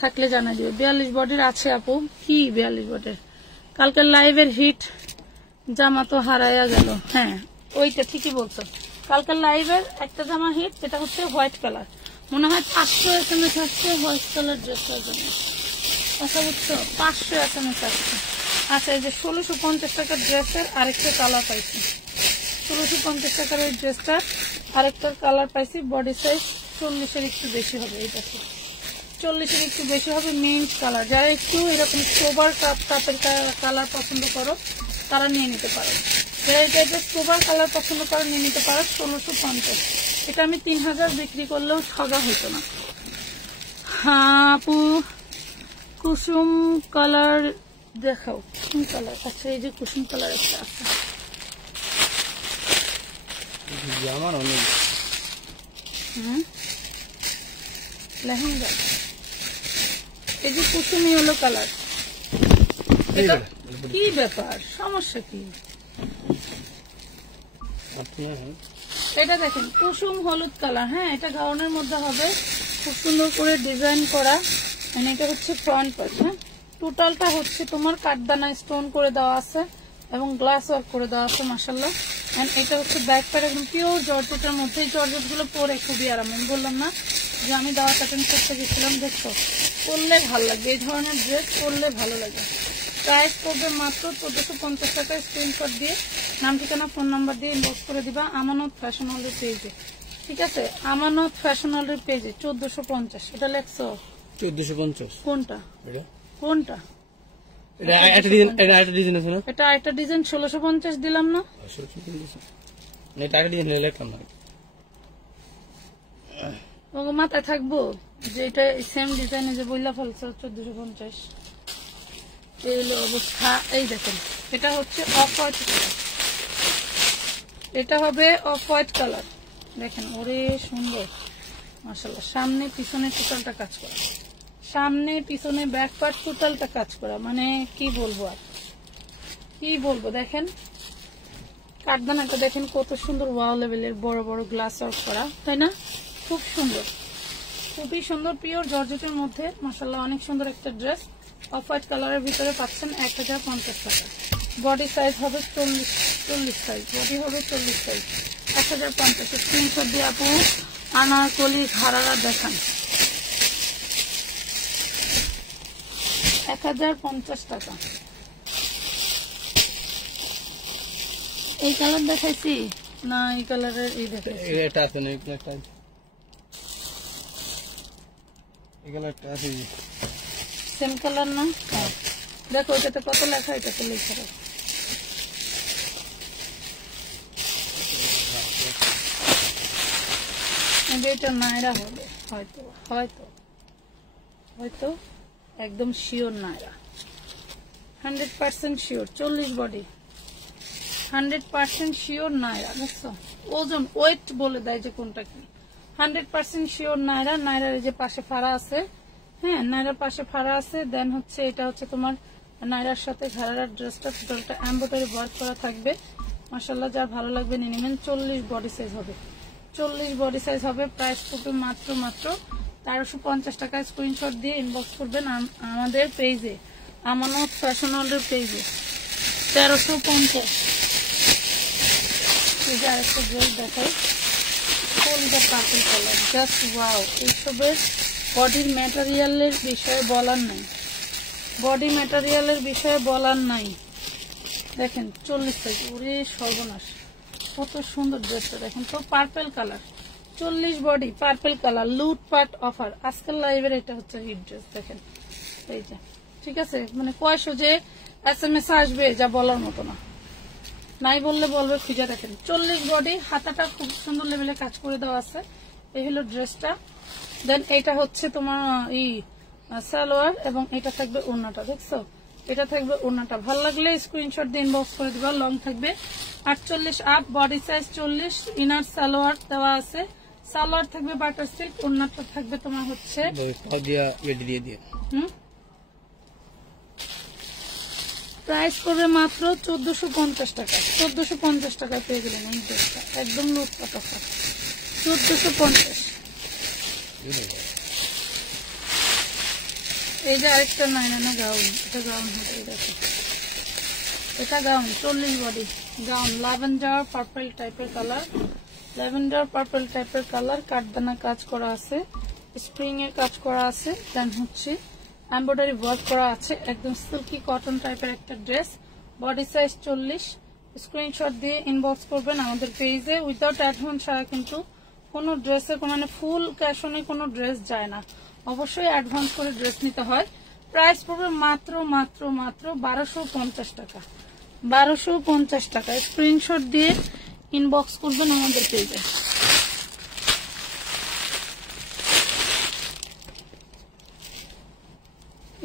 থাকলে জানা দিবে। 42 বডির আছে আপু, কি 42 বডির? কালকের লাইভের হিট জামা তো হারাইয়া গেল। হ্যাঁ, ওইটা ঠিকই বলছো, কালকের লাইভের একটা জামা হিট, যেটা হচ্ছে হোয়াইট কালার, মনে হয় 500 SMS আসছে হোয়াইট কালার ড্রেসটার জন্য। আচ্ছা বুঝছো, 500 SMS আসছে। আচ্ছা, এই যে 1650 টাকার ড্রেসের আরেকটা কালার পাইছি, 1650 টাকার এই ড্রেসটার আরেকটার কালার পাইছি। বডি সাইজ 40-এর একটু বেশি হবে, এইটা 40-এর একটু বেশি হবে, মিন্ট কালার। যারা একটু এরকম সোবার কাপের কালার পছন্দ করো তারা নিয়ে নিতে পারো, যারা এই টাইপের সোবার কালার পছন্দ করো নিয়ে নিতে পারো। 1650, এটা আমি 3000 বিক্রি করলেও ঠগা হইতো না। হ্যাঁ আপু, কুসুম কালার দেখাও, কুসুম কালার। আচ্ছা, এই যে কুসুম কালার একটা আছে, আমার অনেক লেহেঙ্গা। এই যে কুসুম ইয়েলো কালার, কি ব্যাপার, সমস্যা কি? এটা দেখেন কুসুম হলুদ কালার। হ্যাঁ, এটা গাউনের মধ্যে হবে, খুব সুন্দর করে ডিজাইন করা। মানে এটা হচ্ছে ফ্রন্ট পার্ট। হ্যাঁ, টোটালটা হচ্ছে তোমার কাঠদানা স্টোন করে দেওয়া আছে এবং গ্লাস ওয়ার্ক করে দেওয়া আছে, মাশাআল্লাহ। এন্ড এটা হচ্ছে ব্যাক পার্ট, একদম পিওর জর্জেটের মধ্যে। এই জর্জেট গুলো পরে খুবই আরাম। আমি বললাম না যে আমি দাওয়া অ্যাটেন্ড করতে গেছিলাম, দেখছো পরলে ভালো লাগবে, এই ধরনের ড্রেস পরলে ভালো লাগে। প্রাইস পড়বে মাত্র 1450 টাকা। স্ক্রিনশট দিয়ে নাম ঠিকানা ফোন নাম্বার দিয়ে ইনবক্স করে দিবা আমানত ফ্যাশন হলের পেজে। ঠিক আছে, আমানত ফ্যাশন হলের পেজে 1450। এটা লেখছো 1450? কোনটা এটা কোনটা? এটা একটা ডিজাইন, এটা একটা ডিজাইন আছে না? এটা একটা ডিজাইন 1650 দিলাম না? 1650 না, এটা একটা ডিজাইন লিখলাম না। ওগো মাথায় থাকবো যে এটা সেম ডিজাইনে যে বইলা ফেলছো 1450। এই হলো অবস্থা। এই দেখেন, এটা হচ্ছে অফ হোয়াইট কালার, এটা হবে অফ হোয়াইট কালার। দেখেন ওরে সুন্দর, মাশাআল্লাহ। সামনে পিছনে টোটালটা কাজ করা, সামনে পিছনে ব্যাক পার্ট টোটালটা কাজ করা। মানে কি বলবো আর কি বলবো। দেখেন কাঠদানাটা দেখেন কত সুন্দর, ওয়াও লেভেলের বড় বড় গ্লাস ওয়ার্ক করা, তাই না? খুব সুন্দর, খুবই সুন্দর, পিওর জর্জেটের মধ্যে, মাশাআল্লাহ। অনেক সুন্দর একটা ড্রেস, অফ হোয়াইট কালারের ভিতরে পাচ্ছেন 1050 টাকা। বডি সাইজ হবে 40 সাইজ, বডি হবে 40 সাইজ, 1050। স্ক্রিনশট দিয়ে আপু আনারকলি ঘাড়ারা দেখান। 1050 টাকা। এই কালার দেখাইছি না, এই কালারের এই দেখাইছি। এটা আছে না, এটা এগুলো একটা আছে সেম কালার না? হ্যাঁ দেখো এটাতে কত লেখা, এটাতে লেখা রাখো। এটা নায়রা হবে হয়তো, হয়তো হয়তো একদম sure Nayra, 100% sure. 40 body, 100% sure Nayra. দেখছো ওজন ওয়েট বলে দেয় যে কোনটা কি। 100% শিওর নায়রা। নায়রার এই যে পাশে ফাড়া আছে, হ্যাঁ নায়রার পাশে ফাড়া আছে। দেন হচ্ছে এটা হচ্ছে তোমার নায়রার সাথে ঘাড়ার ড্রেসটা টোটালটা এমব্রয়ডারি ওয়ার্ক করা থাকবে। মাশাআল্লাহ যার ভালো লাগবে নিয়ে নেবেন। 40 বডি সাইজ হবে, 40 বডি সাইজ হবে। প্রাইস পড়বে মাত্র 1350 টাকা। স্ক্রিনশট দিয়ে ইনবক্স করবেন আমাদের পেজে, আমানত ফ্যাশন ওয়ার্ল্ডের পেজে। 1350। এই যে আরেকটা ড্রেস দেখাই, ফুলটা পার্পল কালার, জাস্ট ওয়াও। এইসবের বডির ম্যাটেরিয়ালের বিষয়ে বলার নাই, বডি ম্যাটেরিয়ালের বিষয়ে বলার নাই। দেখেন 40 সাইজ, ওরে সর্বনাশ কত সুন্দর ড্রেসটা দেখেন তো। Purple colour, 40 body, purple colour, লুটপাট অফার। আজকাল লাইভের এটা হচ্ছে হিট ড্রেস। দেখেন এই যে, ঠিক আছে, মানে কয়শো যে SMS আসবে যা বলার মতো না, নাই বললে বলবে খুঁজে। দেখেন 40 বডি, হাতাটা খুব সুন্দর লেভেলে কাজ করে দেওয়া আছে। এই হলো ড্রেসটা। দেন এটা হচ্ছে তোমার সালোয়ার এবং এটা থাকবে ওড়নাটা। দেখছো এটা থাকবে ওড়নাটা। ভালো লাগলে স্ক্রিনশট দিয়ে ইনবক্স করে দিবা। লং থাকবে 48 up, body size 40, inner salwar দেওয়া আছে। সালোয়ার থাকবে বাটার সিল্ক, ওড়নাটা থাকবে তোমার হচ্ছে প্রাইস করবে মাত্র 1450 টাকা। 1450 টাকায় পেয়ে গেলেন এই ড্রেসটা, একদম লুটপাট অফার। 1450। এই যে আরেকটা নাইনা গাউন, এটা গাউন হবে। দেখো এটা gown, 40 body gown, lavender purple টাইপের কালার, ল্যাভেন্ডার পার্পল টাইপের কালার। কাঠদানা কাজ করা আছে, স্প্রিং এর কাজ করা আছে। দেন হচ্ছে এমব্রয়ডারি ওয়ার্ক করা আছে। একদম সিল্কি কটন টাইপের একটা ড্রেস। Body size 40। স্ক্রিনশট দিয়ে ইনবক্স করবেন আমাদের পেজে। উইদাউট অ্যাডভান্স ছাড়া কিন্তু কোনো ড্রেসের মানে ফুল ক্যাশ অনে কোনো ড্রেস যায় না, অবশ্যই অ্যাডভান্স করে ড্রেস নিতে হয়। প্রাইস পড়বে মাত্র 1250 টাকা। 1250 টাকা। স্ক্রিনশট দিয়ে ইনবক্স করবেন আমাদের পেজে।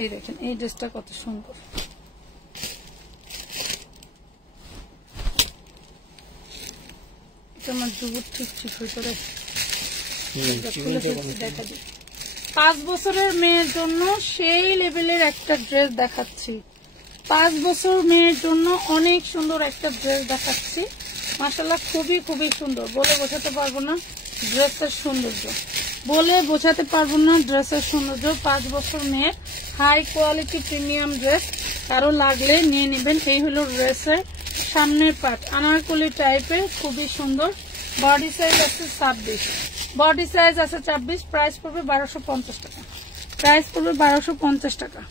এই দেখেন এই ড্রেসটা কত সুন্দর। এটা আমার দুপুর ঠিক ভিতরে দেখা দিই। 5 বছরের মেয়ের জন্য সেই লেভেলের একটা ড্রেস দেখাচ্ছি। 5 বছর মেয়ের জন্য অনেক সুন্দর একটা ড্রেস দেখাচ্ছি। মাশাআল্লাহ খুবই খুবই সুন্দর, বলে বোঝাতে পারবো না ড্রেসের সৌন্দর্য, বলে বোঝাতে পারবো না ড্রেসের সৌন্দর্য। 5 বছর মেয়ের হাই কোয়ালিটি প্রিমিয়াম ড্রেস, কারো লাগলে নিয়ে নেবেন। এই হলো ড্রেসের সামনের পার্ট, আনারকলি টাইপের, খুবই সুন্দর। বডি সাইজ আছে 26, বডি সাইজ আছে 26। প্রাইস পড়বে 1250 টাকা। প্রাইস পড়বে 1250 টাকা।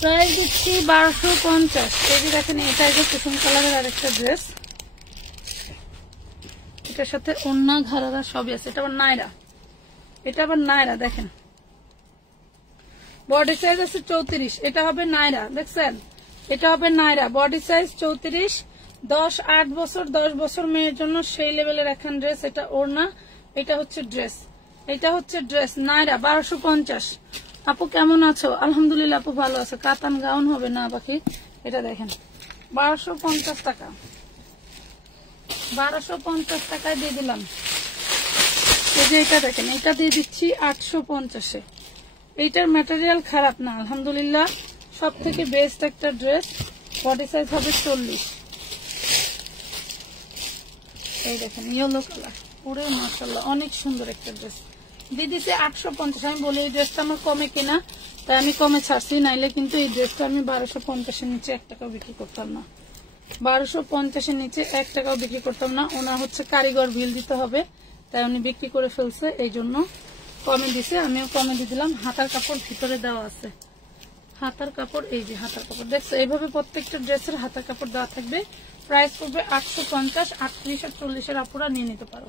প্রাইস দিচ্ছি 1250। এই যে দেখেন এটা যে কুসুম কালারের আরেকটা ড্রেস, এটার সাথে ওড়না ঘাড়ারা সবই আছে। এটা আবার নায়রা, এটা আবার নায়রা। দেখেন বডি সাইজ আছে 34, এটা হবে নায়রা। দেখছেন এটা হবে নায়রা, বডি সাইজ 34। 8 বছর 10 বছর মেয়ের জন্য সেই লেভেলের এখন ড্রেস। এটা ওড়না, এটা হচ্ছে ড্রেস, এটা হচ্ছে ড্রেস নায়রা। 1250। আপু কেমন আছো? আলহামদুলিল্লাহ আপু ভালো আছে। কাতান গাউন হবে না বাকি। এটা দেখেন 1250 টাকা। 1250 টাকায় দিয়ে দিলাম। এই যে এটা দেখেন, এটা দিয়ে দিচ্ছি 850-এ। এইটার ম্যাটেরিয়াল খারাপ না, আলহামদুলিল্লাহ সব থেকে বেস্ট একটা ড্রেস। বডি সাইজ হবে 40। এই দেখেন ইয়েলো কালার, পুরো মাশাআল্লাহ অনেক সুন্দর একটা ড্রেস। দিদিতে 850। আমি বলি এই ড্রেসটা আমার কমে কিনা, তাই আমি কমে ছাড়ছি, নাইলে কিন্তু এই ড্রেসটা আমি 1250-এর নিচে 1 টাকাও বিক্রি করতাম না। 1250-এর নিচে 1 টাকাও বিক্রি করতাম না। ওনার হচ্ছে কারিগর বিল দিতে হবে, তাই উনি বিক্রি করে ফেলছে, এই জন্য কমে দিছে, আমিও কমে দিয়ে দিলাম। হাতার কাপড় ভিতরে দেওয়া আছে, হাতার কাপড় এই যে হাতার কাপড় দেখছো, এইভাবে প্রত্যেকটা ড্রেসের হাতার কাপড় দেওয়া থাকবে। প্রাইস পড়বে 850। 38 আর 40-এর আপুরা নিয়ে নিতে পারো।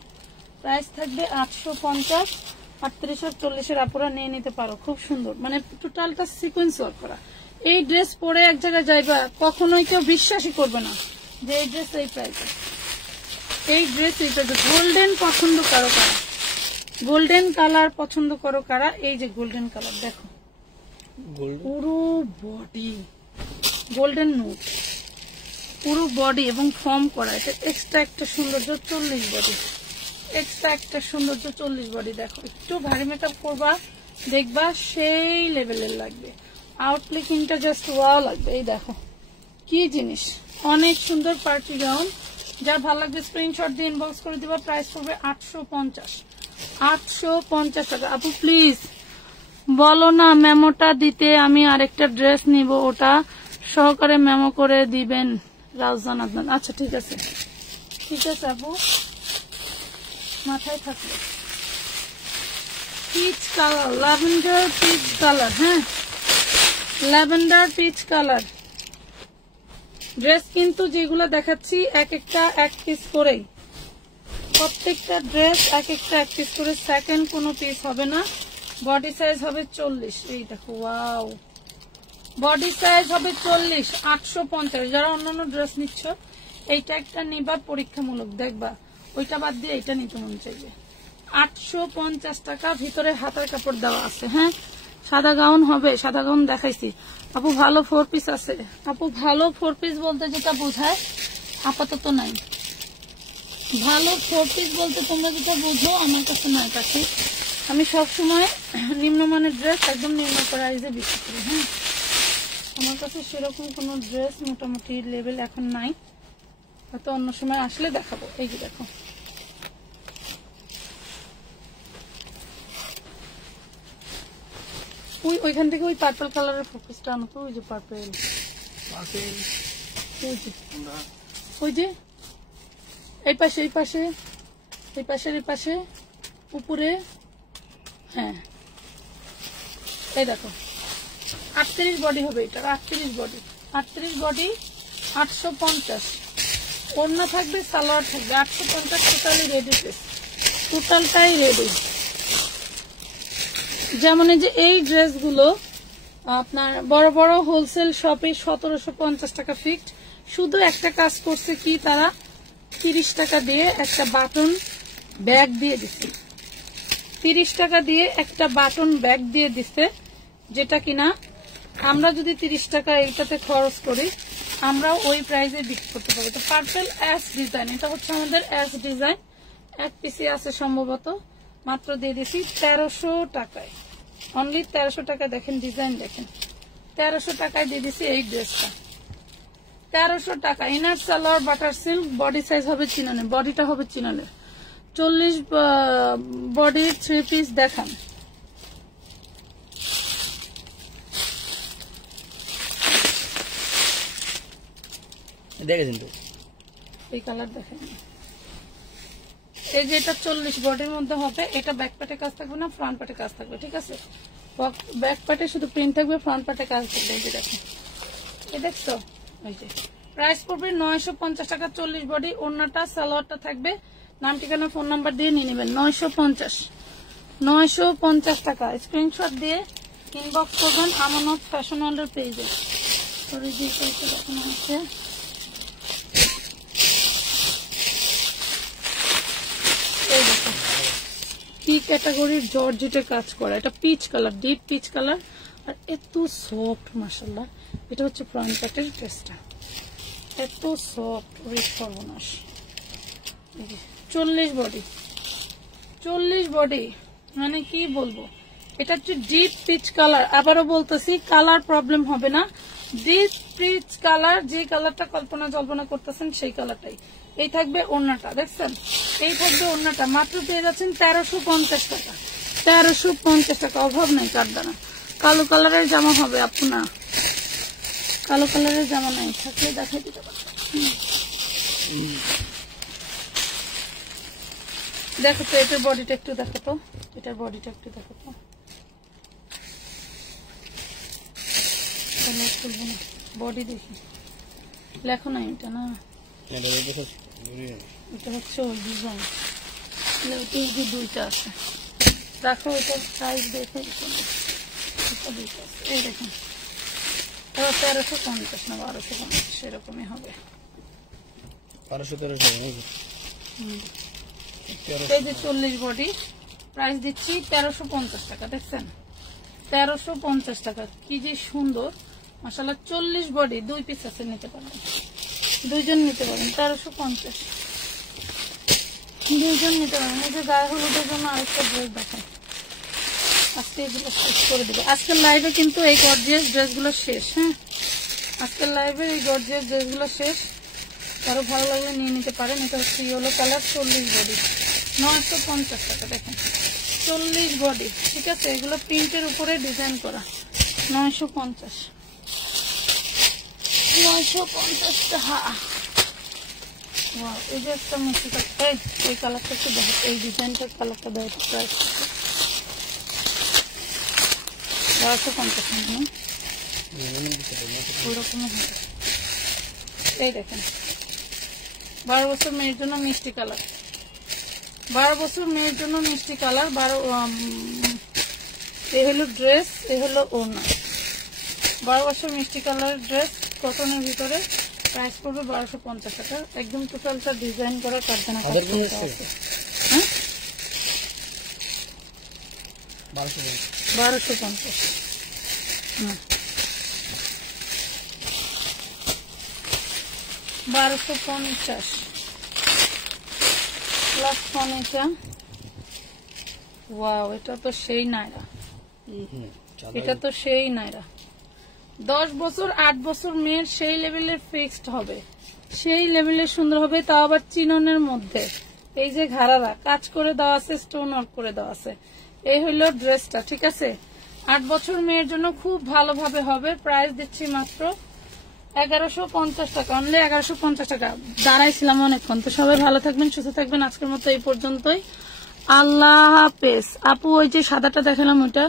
প্রাইস থাকবে 850। 38 আর 40 আপুরা নিয়ে নিতে পারো, খুব সুন্দর, মানে টোটালটা সিকোয়েন্স ওয়ার্ক করা। এই ড্রেস পরে এক জায়গায় যাইবা, কখনোই কেউ বিশ্বাসই করবে না যে এই ড্রেস এই প্রাইসে। এই ড্রেস এই প্রাইসে। গোল্ডেন পছন্দ করো কারা, গোল্ডেন কালার পছন্দ করো কারা, এই যে গোল্ডেন কালার দেখো, পুরো বডি গোল্ডেন নুট, পুরো বডি এবং ফর্ম করা। এটা এক্সট্রা একটা সৌন্দর্য, 40 বডি, এক্সট্রা একটা সৌন্দর্য 40 বডি। দেখো একটু ভারী মেকআপ করবা, দেখবা সেই লেভেলের লাগবে। আউটলুকিংটা জাস্ট ওয়াও লাগবে। এই দেখো কি জিনিস, অনেক সুন্দর পার্টি গাউন। যার ভালো লাগবে স্ক্রিনশট দিয়ে ইনবক্স করে দিবা। প্রাইস পড়বে 850, 850 টাকা। আপু প্লিজ বলো না মেমোটা দিতে, আমি আরেকটা ড্রেস নিব, ওটা সহকারে মেমো করে দিবেন রাউজান আদনান। আচ্ছা ঠিক আছে, ঠিক আছে আপু, মাথায় থাকবে। Peach colour, lavender peach colour, হ্যাঁ ল্যাভেন্ডার পিচ কালার ড্রেস। কিন্তু যেগুলো দেখাচ্ছি এক একটা এক পিস করেই, প্রত্যেকটা ড্রেস এক একটা এক পিস করে, সেকেন্ড কোনো পিস হবে না। বডি সাইজ হবে 40। এই দেখো ওয়াও, বডি সাইজ হবে 40, 850। যারা অন্যান্য ড্রেস নিচ্ছ এইটা একটা নিবা পরীক্ষামূলক, দেখবা ওইটা বাদ দিয়ে এইটা নিতে মন চাইবে। 850 টাকা, ভিতরে হাতার কাপড় দেওয়া আছে। হ্যাঁ সাদা গাউন হবে, সাদা গাউন দেখাইছি। আপু ভালো 4 পিস আছে, আপু ভালো 4 পিস বলতে যেটা বোঝায় আপাতত নাই। ভালো 4 পিস বলতে তোমরা যেটা বুঝো আমার কাছে নাই কাছে। আমি সবসময় নিম্নমানের ড্রেস একদম নিম্ন প্রাইসে বিক্রি করি। হ্যাঁ আমার কাছে সেরকম কোনো ড্রেস মোটামুটি লেভেল এখন নাই, হয়তো অন্য সময় আসলে দেখাবো। এই যে দেখো ওইখান থেকে ওই পার্পল কালারের ফোকাসটা আনো তো, ওই যে পার্পল, ওই যে এই পাশে, এই পাশে, এই পাশের এই পাশে উপরে। হ্যাঁ এই দেখো 38 বডি হবে এটা, 38 বডি, 38 বডি 850। ওড়না থাকবে, সালোয়ার থাকবে, 850 টোটালি রেডি পিস, টোটালটাই রেডি। যেমন এই যে এই ড্রেসগুলো আপনার বড় বড় হোলসেল শপে 1750 টাকা ফিক্সড। শুধু একটা কাজ করছে কি, তারা 30 টাকা দিয়ে একটা বাটন ব্যাগ দিয়ে দিচ্ছে, 30 টাকা দিয়ে একটা বাটন ব্যাগ দিয়ে দিচ্ছে, যেটা কিনা আমরা যদি 30 টাকা এইটাতে খরচ করি আমরা ওই প্রাইসে বিক্রি করতে পারবো। তো পার্পল এস ডিজাইন, এটা হচ্ছে আমাদের এস ডিজাইন, এক পিসি আছে সম্ভবত, মাত্র দিয়ে দিছি 1300 টাকায়, অনলি 1300 টাকা। দেখেন ডিজাইন দেখেন, 1300 টাকায় দিয়ে দিছি এই ড্রেসটা, 1300 টাকা। Inner salwar butter silk, body size হবে চিননে, বডিটা হবে চিননে, 40 বডি 3 পিস দেখান। দেখেছেন তো এই কালার দেখেন, এই যে এটা 40 বডির মধ্যে হবে। এটা ব্যাক পার্টে কাজ থাকবে না, ফ্রন্ট পার্টে কাজ থাকবে, ঠিক আছে। ব্যাক পার্টে শুধু প্রিন্ট থাকবে, ফ্রন্ট পার্টে কাজ থাকবে। এই যে দেখেন, এই দেখছো, এই যে প্রাইস পড়বে 950 টাকা, 40 বডি। ওড়নাটা সালোয়ারটা থাকবে, নাম ঠিকানা ফোন নাম্বার দিয়ে নিয়ে নেবেন। 950 টাকা। স্ক্রিনশট দিয়ে ইনবক্স করবেন আমানত ফ্যাশন ওয়ার্ল্ডের পেজে। দেখানো হচ্ছে পি ক্যাটাগরির জর্জেটে কাজ করা, এটা peach colour, deep peach colour, আর এত সফট মাশাআল্লাহ। এটা হচ্ছে ফ্রন্ট পার্টের ড্রেসটা, এত সফট, রেড সর্বনাশ। 40 বডি, 40 বডি, মানে কি বলবো, এটা হচ্ছে ডিপ পিচ কালার। আবারও বলতেছি কালার প্রবলেম হবে না, ডিপ পিচ কালার, যে কালারটা কল্পনা জল্পনা করতেছেন সেই কালারটাই। এই থাকবে ওড়নাটা, দেখছেন, এই থাকবে ওড়নাটা, মাত্র পেয়ে যাচ্ছেন 1350 টাকা, 1350 টাকা। অভাব নাই কারদানা। কালো কালারের জামা হবে আপনার, কালো কালারের জামা নাই, থাকলে দেখাই দিতে পারবো। দেখো তো এটার বডিটা একটু দেখো তো, এটার বডিটা একটু দেখো তো, বডি দেখি, লেখো না এটা, না এটা হচ্ছে ওই ডিজাইন, দুইটা আছে, দেখো এটা প্রাইস দেখে এই দেখুন 1350 না 1250 সেরকমই হবে। 1200 এই যে 40 বডি প্রাইস দিচ্ছি 1350 টাকা। দেখছেন 1350 টাকা, কি যে সুন্দর মাশাআল্লাহ। 40 বডি 2 পিস আছে, নিতে পারবেন, 2 জন নিতে পারবেন। 1350 2 জন নিতে পারবেন। এই যে গায়ে হলুদের জন্য আরেকটা ড্রেস দেখায়, আজকে এগুলো শেষ করে দেবে। আজকের লাইভে কিন্তু এই গর্জিয়াস ড্রেসগুলো শেষ। হ্যাঁ, আজকের লাইভে এই গর্জিয়াস ড্রেসগুলো শেষ। কারো ভালো লাগলে নিয়ে নিতে পারেন। এটা হচ্ছে ইয়েলো কালার, 40 বডি 950 টাকা। দেখেন 40 বডি, ঠিক আছে। এগুলো প্রিন্টের উপরে ডিজাইন করা, 950 টাকা। এই যে একটা মিষ্টি কালার, এই কালারটা একটু দেখো, এই ডিজাইনটার কালারটা দেখো, প্রাইস 1250 টাকা। ওইরকমই হবে। এই দেখেন 12 বছর মেয়ের জন্য মিষ্টি কালার, 12 বছর মেয়ের জন্য মিষ্টি কালার। 12 এই হলো ড্রেস, এই হলো ওড়না। 12 বছর মিষ্টি কালারের ড্রেস, কটনের ভিতরে, প্রাইস পড়বে 1250 টাকা। একদম টোটালটা ডিজাইন করা কারখানা আছে। হ্যাঁ 1250। 1250 প্লাস ফনিটা। ওয়াও, এটা তো সেই নাইরা, এটা তো সেই নাইরা। 10 বছর 8 বছর মেয়ের সেই লেভেলের ফিক্সড হবে, সেই লেভেলের সুন্দর হবে। তাও আবার চিননের মধ্যে। এই যে ঘাড়ারা কাজ করে দেওয়া আছে, স্টোন ওয়ার্ক করে দেওয়া আছে। এই হইলো ড্রেসটা, ঠিক আছে। 8 বছর মেয়ের জন্য খুব ভালোভাবে হবে। প্রাইস দিচ্ছি মাত্র 1150 টাকা, অনলি 1150 টাকা। দাঁড়াইছিলাম অনেকক্ষণ। তো সবাই ভালো থাকবেন, সুস্থ থাকবেন। আজকের মতো এই পর্যন্তই, আল্লাহ হাফেজ। আপু ওই যে সাদাটা দেখালাম, ওইটা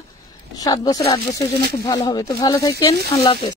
7 বছর 8 বছরের জন্য খুব ভালো হবে। তো ভালো থাকেন, আল্লাহ হাফেজ।